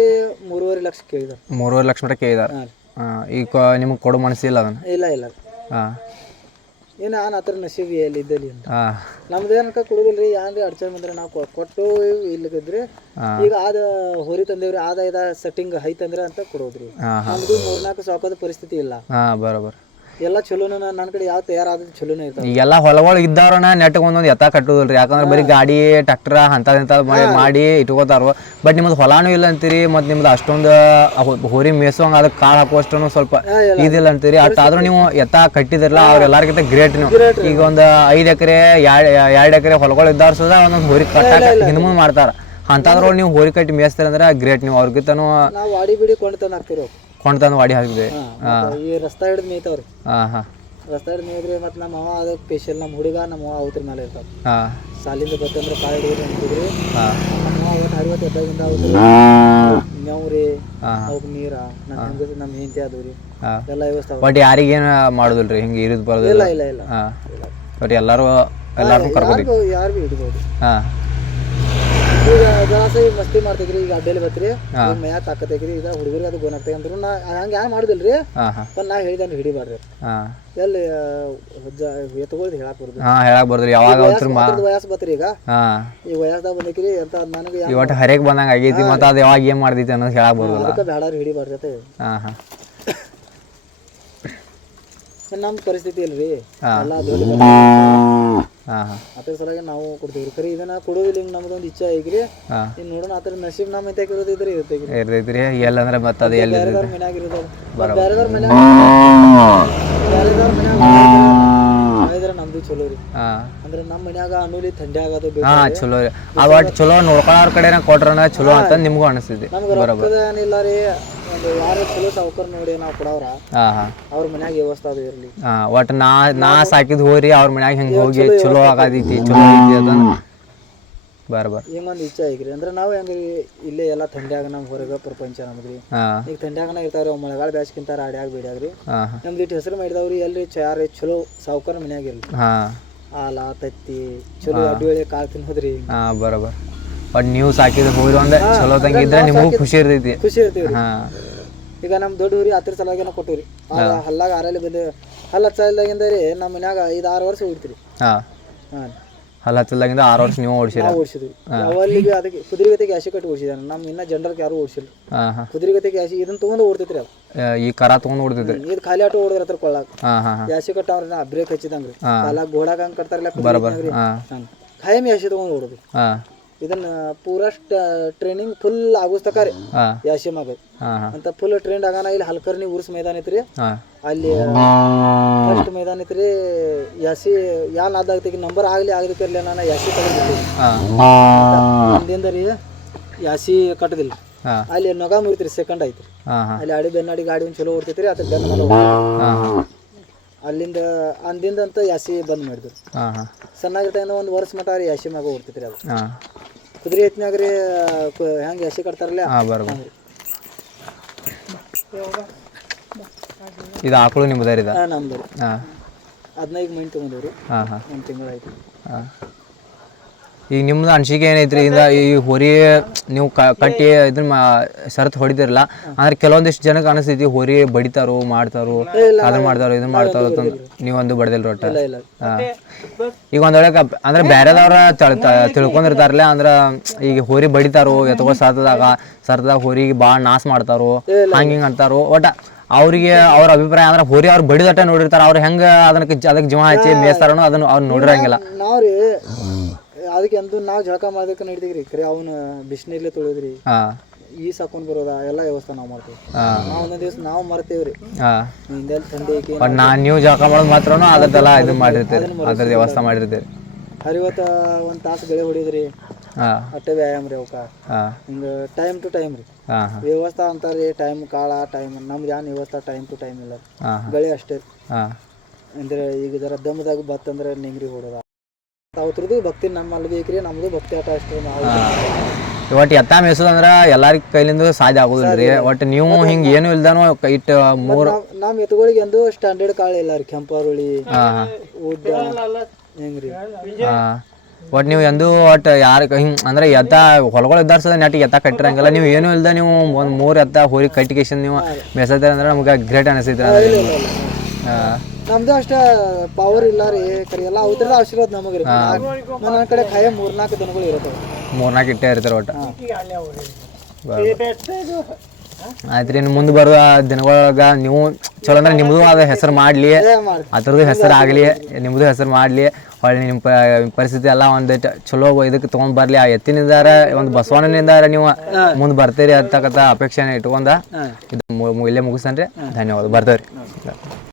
Speaker 1: ಮೂರುವರೆ ಲಕ್ಷ ಕೇಳಿದಾರ.
Speaker 2: ಮೂರುವರೆ ಲಕ್ಷ ಮಟ್ಟ ಕೇಳಿದಾರ. ಈಗ ನಿಮಗೆ ಕೊಡೋ ಮನಸ್ಸಿಲ್ಲ ಅದನ್ನ?
Speaker 1: ಇಲ್ಲ ಇಲ್ಲ
Speaker 2: ಹಾಂ.
Speaker 1: ಏನು ನಾನು ಆತರ ನಸೀಬಿ ಎಲ್ಲಿ ಇದ್ದಲ್ಲಿ ಅಂತ.
Speaker 2: ಹಾಂ
Speaker 1: ನಮ್ದು ಏನಕ್ಕ ಕೊಡುದಿಲ್ರಿ ಯಾನ್ರಿ ಅಡ್ಚಣೆ ಬಂದ್ರೆ ನಾವು ಕೊ- ಕೊಟ್ಟು ಇಲ್ಲದಿದ್ರಿ ಈಗ ಆದ ಹೊರಿ ತಂದೇವ್ರಿ ಆದ ಇದ ಸೆಟ್ಟಿಂಗ್ ಐತಂದ್ರೆ ಅಂತ ಕೊಡೋದ್ರಿ.
Speaker 2: ಹಾಂ ಹಾಂ.
Speaker 1: ನಮ್ದು ಮೂರ್ನಾಲ್ಕು ಸಾಕೋದ ಪರಿಸ್ಥಿತಿ ಇಲ್ಲ.
Speaker 2: ಹಾಂ ಬರೋಬರ್.
Speaker 1: ಎಲ್ಲ ಚಲೋನ ನನ್ನ ಕಡೆ ಯಾವ ತಯಾರಾದ ಚಲೋನ ಇರ್ತಾವ.
Speaker 2: ಈಗೆಲ್ಲ ಹೊಲಗಳು ಇದ್ದಾರನ ನೆಟ್ಗೆ ಒಂದೊಂದು ಎತ್ತ ಕಟ್ಟುದಿಲ್ರಿ. ಯಾಕಂದ್ರೆ ಬರೀ ಗಾಡಿ ಟ್ರ್ಯಾಕ್ಟರ್ ಅಂತ ಮಾಡಿ ಮಾಡಿ ಇಟ್ಕೋತಾರ ಬಟ್ ನಿಮ್ದು ಹೊಲಾನು ಇಲ್ಲ ಅಂತೀರಿ ಮತ್ತು ನಿಮ್ದು ಅಷ್ಟೊಂದು ಹೋರಿ ಮೇಸೋಂಗ ಅದಕ್ಕೆ ಕಾಳು ಹಾಕುವಷ್ಟು ಸ್ವಲ್ಪ ಇದಿಲ್ಲ ಅಂತೀರಿ. ಅಟ್ ಆದ್ರೂ ನೀವು ಎತ್ತ ಕಟ್ಟಿದಿರಲ್ಲ ಅವ್ರೆಲ್ಲರಿಗಿಂತ ಗ್ರೇಟ್ ನೀವು. ಈಗ ಒಂದು ಐದು ಎಕರೆ ಎರಡು ಎಕರೆ ಹೊಲಗಳು ಇದ್ದಾರ ಸುದ ಒಂದೊಂದು ಹೋರಿ ಕಟ್ಟಾಕ ಹಿಂದ್ಮುಂದ್ ಮಾಡ್ತಾರ. ಅಂತಾದ್ರೂ ನೀವು ಹೋರಿ ಕಟ್ಟಿ ಮೇಯಿಸ್ತೀರ ಅಂದ್ರೆ ಗ್ರೇಟ್ ನೀವು. ಅವ್ರಿಗಿಂತನೂ
Speaker 1: ನಾವು ಬಿಡಿ ಹಾಕ್ತಿರೋ
Speaker 2: ಕೊಂಡು ತಂದು ವಾಡಿ ಹಾಕಿದೆ
Speaker 1: ಈ ರಸ್ತಾ ಹಿಡಿದು ಮೇಯ್ತಾವ್ರಿ.
Speaker 2: ಹಾಂ ಹಾಂ.
Speaker 1: ರಸ್ತಾ ಹಿಡಿದು ಮೇಯ್ದ್ರಿ ಮತ್ತು ನಮ್ಮ ಅವ ಅದು ಸ್ಪೆಷಲ್ ನಮ್ಮ ಹುಡುಗ ನಮ್ಮ ಅವ್ವ ಅವತ್ರ ಮೇಲೆ ಇರ್ತಾವ
Speaker 2: ಹಾಂ.
Speaker 1: ಸಾಲಿಂದ ಬತ್ತಂದ್ರೆ ಕಾಳು ಹಿಡಿದ್ರಿ ಅಂತಿದ್ರಿ.
Speaker 2: ಹಾಂ.
Speaker 1: ನಮ್ಮ ಒಟ್ಟು ಅರವತ್ತು ಎದ್ದಾಗಿಂದ ಅವತ್ತು ಮೇವ್ರಿ
Speaker 2: ಹಾಂ
Speaker 1: ಅವಕ್ಕೆ ನೀರ ನಮ್ಮ ಹೆಂಗಸ ನಮ್ಮ ಹೆಂಡತಿ ಅದು ರೀ.
Speaker 2: ಹಾಂ.
Speaker 1: ಎಲ್ಲ ವ್ಯವಸ್ಥೆ ಅವ.
Speaker 2: ಬಟ್ ಯಾರಿಗೇನು ಮಾಡೋದಿಲ್ರಿ ಹಿಂಗೆ ಇರೋದು ಬರೋದಿಲ್ಲ?
Speaker 1: ಇಲ್ಲ ಇಲ್ಲ ಇಲ್ಲ.
Speaker 2: ಹಾಂ. ಬಟ್ ಎಲ್ಲರೂ ಎಲ್ಲರೂ ಕರ್ಕೊಂಡು
Speaker 1: ಯಾರಿಗೂ ಯಾರಿಗೂ ಹಿಡಿಬೋದು
Speaker 2: ಹಾಂ.
Speaker 1: ಈಗ ಮಸ್ತಿ ಮಾಡ್ತಿದ್ರಿ ಈಗ ಅಡ್ಡಲ್ಲಿ ಬತ್ರಿ ಮ್ಯಾ ತಾಕತೈತ್ರಿ ಈಗ ಹುಡುಗರಿಗೆ ಅದು ಗೋನಾಗ್ತೈ ಅಂದ್ರು. ನಾ ಹಂಗೆ ಯಾರು ಮಾಡುದಿಲ್ರಿ पण ನಾ ಹೇಳಿದ ಹಿಡಿಬಾರ್ರಿ ಎಲ್ಲಿ ಎತ್ಕೊಳ್ದು ಹೇಳಕ್ ಬರ್ದು.
Speaker 2: ಹಾಂ ಹೇಳಕ್ ಬರ್ದ್ರಿ ಯಾವಾಗ
Speaker 1: ವಯಸ್ಸು ಬತ್ರಿ ಈಗ. ಈ ವಯಸ್ಸದಾಗ ಬಂದೈತ್ರಿ ಅಂತ ನನಗೆ
Speaker 2: ಇವತ್ತು ಹರೇಕ್ ಬಂದಂಗ ಆಗೈತಿ ಮತ್ತ ಅದು ಯಾವಾಗ ಏನ್ ಮಾಡ್ದೈತಿ ಅನ್ನೋದು ಹೇಳಕ್ ಬರ್ದು
Speaker 1: ಅದಕ್ಕೆ ಹಾ ಹಿಡಿಬಾರ್ದು
Speaker 2: ಹಾಂ ಹಾಂ.
Speaker 1: ನಮ್ಮ ಪರಿಸ್ಥಿತಿ ಇಲ್ರಿ.
Speaker 2: ಹಾ.
Speaker 1: ಎಲ್ಲ ದೊಡ್ಡ
Speaker 2: ಹಾಂ
Speaker 1: ಅದ್ರ ಸಲುವಾಗಿ ನಾವು ಕೊಡ್ತೀವಿ ಖರೀ ಇದನ್ನ ಕೊಡೋದಿಲ್ಲ ಹಿಂಗೆ ನಮ್ದೊಂದು ಇಚ್ಛೆ ಐಗ್ರಿ
Speaker 2: ಇನ್
Speaker 1: ಇನ್ನು ನೋಡೋಣ ಆತರ ನಶೀಬ್ ನಸೀಬ್ ನಮ್ಮ ಐತೆ ಇರೋದಿದ್ರೆ ಇರುತ್ತೆ
Speaker 2: ಇರ್ತೈತ್ರಿ ಎಲ್ಲಂದ್ರೆ ಮತ್ತೆ ಅದು ಎಲ್ಲಿ
Speaker 1: ಬೇರೆದವ್ರ ಮನ್ಯಾಗ ಇರೋದು. ಬೇರೆದವ್ರ ಮನ್ಯಾಗ ಬೇರೆದವ್ರ ಮನ್ಯಾಗ ಇದ್ರೆ ನಮ್ದು ಚಲೋ ರೀ.
Speaker 2: ಹಾಂ.
Speaker 1: ಅಂದ್ರೆ ನಮ್ಮ ಮನ್ಯಾಗ ಅನುಲಿ ಥಂಡಿ ಆಗೋದು ಬೇಕು
Speaker 2: ಹಾಂ ಚಲೋ ಆ ಚಲೋ ನೋಡ್ಕೊಳ್ಳೋರ್ ಕಡೆನ ಕೊಟ್ರನ ಚಲೋ ಅಂತ ನಿಮಗೂ ಅನಿಸ್ತೈತಿ.
Speaker 1: ನಮ್ಗೆ ರೊಕ್ಕದ ಏನಿಲ್ಲ ರೀ. ಒಂದು ಯಾರು ಚಲೋ ಸಾವುಕಾರ ನೋಡಿ ನಾವು ಕೊಡವ್ರ
Speaker 2: ಹಾಂ ಹಾಂ.
Speaker 1: ಅವ್ರ ಮನ್ಯಾಗ ವ್ಯವಸ್ಥೆ ಅದು ಇರಲಿ.
Speaker 2: ಹಾಂ ನಾ ನಾ ಸಾಕಿದ್ ಹೋರಿ ಅವ್ರ ಮನ್ಯಾಗ ಹಿಂಗೆ ಹೋಗಿ ಚಲೋ ಆಗತೈತಿ ಚಲೋ ಐತಿ ಅದನ್ನ ಬರ ಬರ.
Speaker 1: ಹಿಂಗೊಂದು ಇಚ್ಛೆ ಐಗ್ರಿ ಅಂದ್ರೆ ನಾವು ಹೆಂಗ ಇಲ್ಲೇ ಎಲ್ಲ ಥಂಡ್ಯಾಗ ನಮ್ ಹೊರಗ ಪ್ರಪಂಚ ನಮ್ದ್ರಿ
Speaker 2: ಹಾಂ.
Speaker 1: ಈಗ ಥಂಡ್ಯಾಗನ ಇರ್ತಾವ್ರಿ ಅವ್ ಮಳೆಗಾಲ ಬ್ಯಾಸ್ಕಿಂತ ರಾಡ್ಯಾಗ ಬೇಡ್ಯಾಗ್ರಿ
Speaker 2: ಹಾಂ ಹಾಂ.
Speaker 1: ನಮ್ದು ಇಟ್ಟು ಹೆಸರು ಮಾಡಿದವ್ರಿ ಎಲ್ರಿ ಚಾರ ಚಲೋ ಸಾವುಕಾರ ಮನ್ಯಾಗ ಇರ್ಲಿ.
Speaker 2: ಹಾಂ.
Speaker 1: ಹಾಲ ತತ್ತಿ ಚಲೋ ಅಡ್ಡಿ ಕಾಳು ತಿನ್ನೋದ್ರಿ.
Speaker 2: ಹಾಂ ಬರೋಬರ್ ಬಟ್ ನೀವು ಸಾಕಿದ ಹೋರಿ ಅಂದ್ರೆ ಚಲೋ ತಂಗಿದ್ರೆ ನಿಮಗೂ ಖುಷಿ ಇರ್ತೈತಿ.
Speaker 1: ಖುಷಿ ಇರ್ತೀವಿ
Speaker 2: ಹಾ.
Speaker 1: ಈಗ ನಮ್ಮ ದೊಡ್ಡ ಊರಿ ಹತ್ತಿರ ಸಲುವಾಗಿ ನಾವು ಕೊಟ್ಟಿವ್ರಿ. ಹಲ್ಲಾಗ ಆರಲ್ಲಿ ಬಂದು ಹಲ್ಲ ಹಚ್ಚಲ್ದಾಗಿಂದ ರೀ ನಮ್ಮ ಮನ್ಯಾಗ ಐದು ಆರು ವರ್ಷ ಉಳಿತ್ರಿ.
Speaker 2: ಹಾ.
Speaker 1: ಹಾಂ.
Speaker 2: ಹಲ್ಲ ಹಚ್ಚಲ್ದಾಗಿಂದ ಆರು ವರ್ಷ ನೀವು ಓಡಿಸಿರ?
Speaker 1: ಓಡಿಸಿದ್ವಿ. ಅವಲ್ಲಿಗೆ ಅದಕ್ಕೆ ಕುದುರೆಗತೆ ಗ್ಯಾಸಿ ಕಟ್ಟಿ ಓಡಿಸಿದಾನೆ. ನಮ್ಮ ಇನ್ನ ಜನರಲ್ ಯಾರು ಓಡಿಸಿಲ್ಲ.
Speaker 2: ಕುದುರೆ ಗತಿ
Speaker 1: ಕುದುರೆಗತೆ ಗ್ಯಾಸಿ ಇದನ್ನ ತಗೊಂಡು ಓಡ್ತೈತ್ರಿ ಅದು
Speaker 2: ಈ ಕರ ತಗೊಂಡ್ ಓಡ್ತಿದ್ರಿ?
Speaker 1: ಇದು ಖಾಲಿ ಆಟೋ ಓಡಿದ್ರ ಹತ್ರ ಕೊಳ್ಳಾಕ.
Speaker 2: ಯಾಸಿ
Speaker 1: ಗ್ಯಾಸಿ ಕಟ್ಟವ್ರಿ ನಾ ಬ್ರೇಕ್ ಹಚ್ಚಿದಂಗ್ರಿ. ಕಾಲಾಗ ಗೋಡಾಗ ಹಂಗ್ ಕಟ್ತಾರಲ್ಲ
Speaker 2: ಬರೋಬರ್.
Speaker 1: ಖಾಯಂ ಯಾಸಿ ತಗೊಂಡು ಓಡೋದು. ಇದನ್ನ ಪೂರಾ ಟ್ರೈನಿಂಗ್ ಫುಲ್ ಆಗೋಸ್ತಕ ರೀ
Speaker 2: ಹಾಂ.
Speaker 1: ಯಾಸಿ ಮಗ
Speaker 2: ಹಾಂ ಹಾಂ.
Speaker 1: ಅಂತ ಫುಲ್ ಟ್ರೈನ್ ಆಗಾನ ಇಲ್ಲಿ ಹಲ್ಕರ್ನಿ ಉರ್ಸ್ ಮೈದಾನ ಐತ್ರಿ. ಅಲ್ಲಿ ಫಸ್ಟ್ ಮೈದಾನ ಐತ್ರಿ. ಯಾಸಿ ಯಾ ನಾದಾಗ್ತಿಗೆ ನಂಬರ್ ಆಗ್ಲಿ ಆಗದಕ್ಕಿರ್ಲಿ ನಾನು ಯಾಸಿ ತಗೊಂಡಿದ್ದೆ ರೀ ಯಾಸಿ ಕಟ್ಟದಿಲ್ಲ ಅಲ್ಲಿ ನೊಗ ಮುರಿತ್ರಿ ಸೆಕೆಂಡ್ ಐತ್ರಿ. ಅಲ್ಲಿ ಅಡಿ ಬೆನ್ನಾಡಿ ಗಾಡಿ ಒಂದು ಚಲೋ ಓಡ್ತೈತ್ರಿ ಅದ್ರ ಬೆನ್ನ ಮೇಲೆ ಹೋಗ್ತೈತ್ರಿ.
Speaker 2: ಹಾಂ ಹಾಂ
Speaker 1: ಅಲ್ಲಿಂದ ಅಂದಿಂದ ಅಂತ ಯಾಸಿ ಬಂದ್ ಮಾಡಿದ್ರು.
Speaker 2: ಹಾಂ ಹಾಂ.
Speaker 1: ಒಂದ್ ಒಂದು ವರ್ಷ ಮಟ ರೀ ಯಾಸಿ ಮ್ಯಾಗ ಓಡ್ತೈತ್ರಿ ಅದು.
Speaker 2: ಹಾಂ.
Speaker 1: ಕುದುರೆ ಎತ್ನ್ಯಾಗ ರೀ ಹೆಂಗೆ ಯಾಸಿ ಕಟ್ತಾರಲ್ಲ?
Speaker 2: ಹಾಂ ಬರೋಬರ್ ಇದು ಆಕಳು ನಿಮ್ಮದಾರ ಇದು
Speaker 1: ಹಾಂ. ನಮ್ದು ಮೈನ್ ತೊಗೊಂಡಿವ್ರಿ.
Speaker 2: ಹಾಂ ಹಾಂ.
Speaker 1: ಒಂದು ತಿಂಗಳು ಆಯ್ತು.
Speaker 2: ಹಾಂ. ಈಗ ನಿಮ್ದು ಅನಿಸಿಕೆ ಏನೈತ್ರಿ? ಇಂದ ಈ ಹೋರಿ ನೀವು ಕ ಕಟ್ಟಿ ಇದನ್ನ ಮಾ- ಹೊಡಿದಿರಲ್ಲ ಅಂದ್ರೆ ಕೆಲವೊಂದಿಷ್ಟು ಜನಕ್ಕೆ ಅನಿಸ್ತೈತಿ ಹೋರಿ ಬಡಿತಾರೋ ಮಾಡ್ತಾರೋ ಅದನ್ನ ಮಾಡ್ತಾರೋ ಇದನ್ನ ಮಾಡ್ತಾರೋ ಅಂತ ನೀವೊಂದು ಬಡದಿಲ್ಲ ರೊಟ್ಟ ಹಾಂ. ಈಗ ಒಂದ್ ವೇಳೆ ಕಪ್- ಅಂದ್ರೆ ಬೇರೆದವ್ರ ತಳ್- ತ- ತಿಳ್ಕೊಂಡಿರ್ತಾರಲ್ಲ ಅಂದ್ರ ಈಗ ಹೋರಿ ಬಡಿತಾರೋ ಎತ್ಕೋ ಸರ್ತದಾಗ ಸರ್ತದಾಗ ಹೋರಿಗೆ ಭಾಳ ನಾಶ ಮಾಡ್ತಾರೋ ಹಂಗ ಹಿಂಗ ಅಂತಾರೋ ಒಟ್ಟ ಅವ್ರಿಗೆ ಅವ್ರ ಅಭಿಪ್ರಾಯ ಅಂದ್ರೆ ಹೋರಿ ಅವ್ರು ಬಡಿದಟ್ಟ ನೋಡಿರ್ತಾರ ಅವ್ರು ಹೆಂಗ ಅದಕ್ಕೆ ಅದಕ್ಕೆ ಜೀವ ಹಚ್ಚಿ ಮೇಸ್ತಾರನೋ ಅದನ್ನ ಅವ್ರು ನೋಡಿರಂಗಿಲ್ಲ.
Speaker 1: ಅದಕ್ಕೆ ಎಂದು ನಾವು ಜಳಕ ಮಾಡೋದಕ್ಕೆ ರೀ ಖರೆ ಅವನ ಬಿಸಿನೀರ್ಲೆ ತೊಳೆದ್ರಿ. ಈ ಸಾಕೊಂಡ್ ಬರೋದ ಎಲ್ಲ ವ್ಯವಸ್ಥೆ ನಾವು ಮಾಡ್ತೀವಿ ನಾವ್ ಒಂದೊಂದು ದಿವಸ ನಾವು ಮರ್ತೇವ್ರಿ. ರೀ
Speaker 2: ಹಾ.
Speaker 1: ಹಿಂದೆಲ್ಲಿ ಥಂಡಿ ಐತಿ
Speaker 2: ಬಟ್ ನಾ ನೀವು ಜಳಕ ಮಾಡೋದು ಮಾತ್ರ ಅದಕ್ಕೆಲ್ಲ ಇದು ಮಾಡಿರ್ತೀರಿ. ಅದ್ರ ವ್ಯವಸ್ಥೆ ಮಾಡಿರ್ತೀರಿ.
Speaker 1: ಹರಿವತ್ತ ಒಂದ್ ತಾಸು ಬೆಳೆ ಹೊಡಿದ್ರಿ. ಅಟ್ಟ ವ್ಯಾಯಾಮ ರೀ ಅವಕ್ಕ. ಹಿಂಗ ಟೈಮ್ ಟು ಟೈಮ್ ರೀ. ವ್ಯವಸ್ಥೆ ಅಂತಾರೆ ಟೈಮ್ ಕಾಳ ಟೈಮ್. ನಮ್ಗೆ ಯಾನ್ ವ್ಯವಸ್ಥೆ ಟೈಮ್ ಟು ಟೈಮ್ ಇಲ್ಲ.
Speaker 2: ಬೆಳೆ
Speaker 1: ಗಳೆ ಅಷ್ಟೇ. ಅಂದ್ರೆ ಈಗ ಜರ ದಮ್ಮದಾಗ ಬತ್ತಂದ್ರೆ ನಿಂಗ್ರಿ ಹೊಡೋದ. ಅವತ್ರದ್ದು ಭಕ್ತಿ ನಮ್ಮಲ್ಲಿ ಬೇಕ್ರಿ ನಮ್ದು ಭಕ್ತಿ ಆಟ ಅಷ್ಟೇ ನಾವು.
Speaker 2: ಒಟ್ಟು ಎತ್ತ ಮೇಯ್ಸೋದಂದ್ರ ಎಲ್ಲಾರ ಕೈಲಿಂದ ಸಾಧ್ಯ ರೀ ಒಟ್ಟು ನೀವು ಹಿಂಗೆ ಏನು ಇಲ್ದಾನು ಇಟ್ಟು ಮೂರು
Speaker 1: ನಮ್ಮ ಎತ್ತುಗಳಿಗೆ ಎಂದು ಸ್ಟ್ಯಾಂಡರ್ಡ್ ಕಾಳು ಇಲ್ಲ ರೀ ಕೆಂಪಾರುಳಿ ಉದ್ದ ಹೆಂಗ್ರಿ
Speaker 2: ಹಾ. ಒಟ್ಟು ನೀವು ಎಂದು ಒಟ್ಟು ಯಾರ ಹಿಂಗೆ ಅಂದ್ರೆ ಎತ್ತ ಹೊಲಗಳು ಇದ್ದಾರ್ಸದ ನೆಟ್ಟಿಗೆ ಎತ್ತ ಕಟ್ಟಿರಂಗಿಲ್ಲ. ನೀವು ಏನು ಇಲ್ದ ನೀವು ಒಂದು ಮೂರು ಎತ್ತ ಹೋರಿ ಕಟ್ಟಿಕೇಶನ್ ನೀವು ಮೇಸತ್ತೀರ ಅಂದ್ರೆ ನಮ್ಗೆ ಗ್ರೇಟ್ ಅನಿಸ್ತೈತಿ
Speaker 1: ನಮ್ದು ಅಷ್ಟ ಪವರ್ ಇಲ್ಲ ರೀ ಕರೆ ಎಲ್ಲ ಅವ್ರದ ಆಶೀರ್ವಾದ ನಮಗೆ ರೀ ನನ್ನ ಕಡೆ ಖಾಯ ಮೂರ್ನಾಲ್ಕು ದಿನಗಳು ಇರುತ್ತವೆ
Speaker 2: ಮೂರ್ನಾಲ್ಕು ಇಟ್ಟೇ ಇರ್ತಾರೆ ಒಟ್ಟು. ಆಯ್ತು ರೀ ಮುಂದೆ ಬರುವ ದಿನಗಳೊಳಗ ನೀವು ಚಲೋ ಅಂದ್ರೆ ನಿಮ್ಮದು ಅದ ಹೆಸರು ಮಾಡಲಿ. ಅದ್ರದ್ದು ಹೆಸರು ಆಗಲಿ ನಿಮ್ಮದು ಹೆಸರು ಮಾಡಲಿ. ಹೊಳ್ಳಿ ನಿಮ್ಮ ಪ- ಪರಿಸ್ಥಿತಿ ಎಲ್ಲ ಒಂದು ಚಲೋ ಇದಕ್ಕೆ ತೊಗೊಂಡ್ ಬರಲಿ. ಆ ಎತ್ತಿನಿಂದಾರ ಒಂದು ಬಸವಣ್ಣನಿಂದಾರ ನೀವು ಮುಂದೆ ಬರ್ತೀರಿ ಅಂತಕ್ಕಂಥ ಅಪೇಕ್ಷೆನ ಇಟ್ಕೊಂಡ ಇದು ಇಲ್ಲೇ ಮುಗಿಸ್ತಾನೆ ರೀ ಧನ್ಯವಾದ. ಬರ್ತೇವೆ ರೀ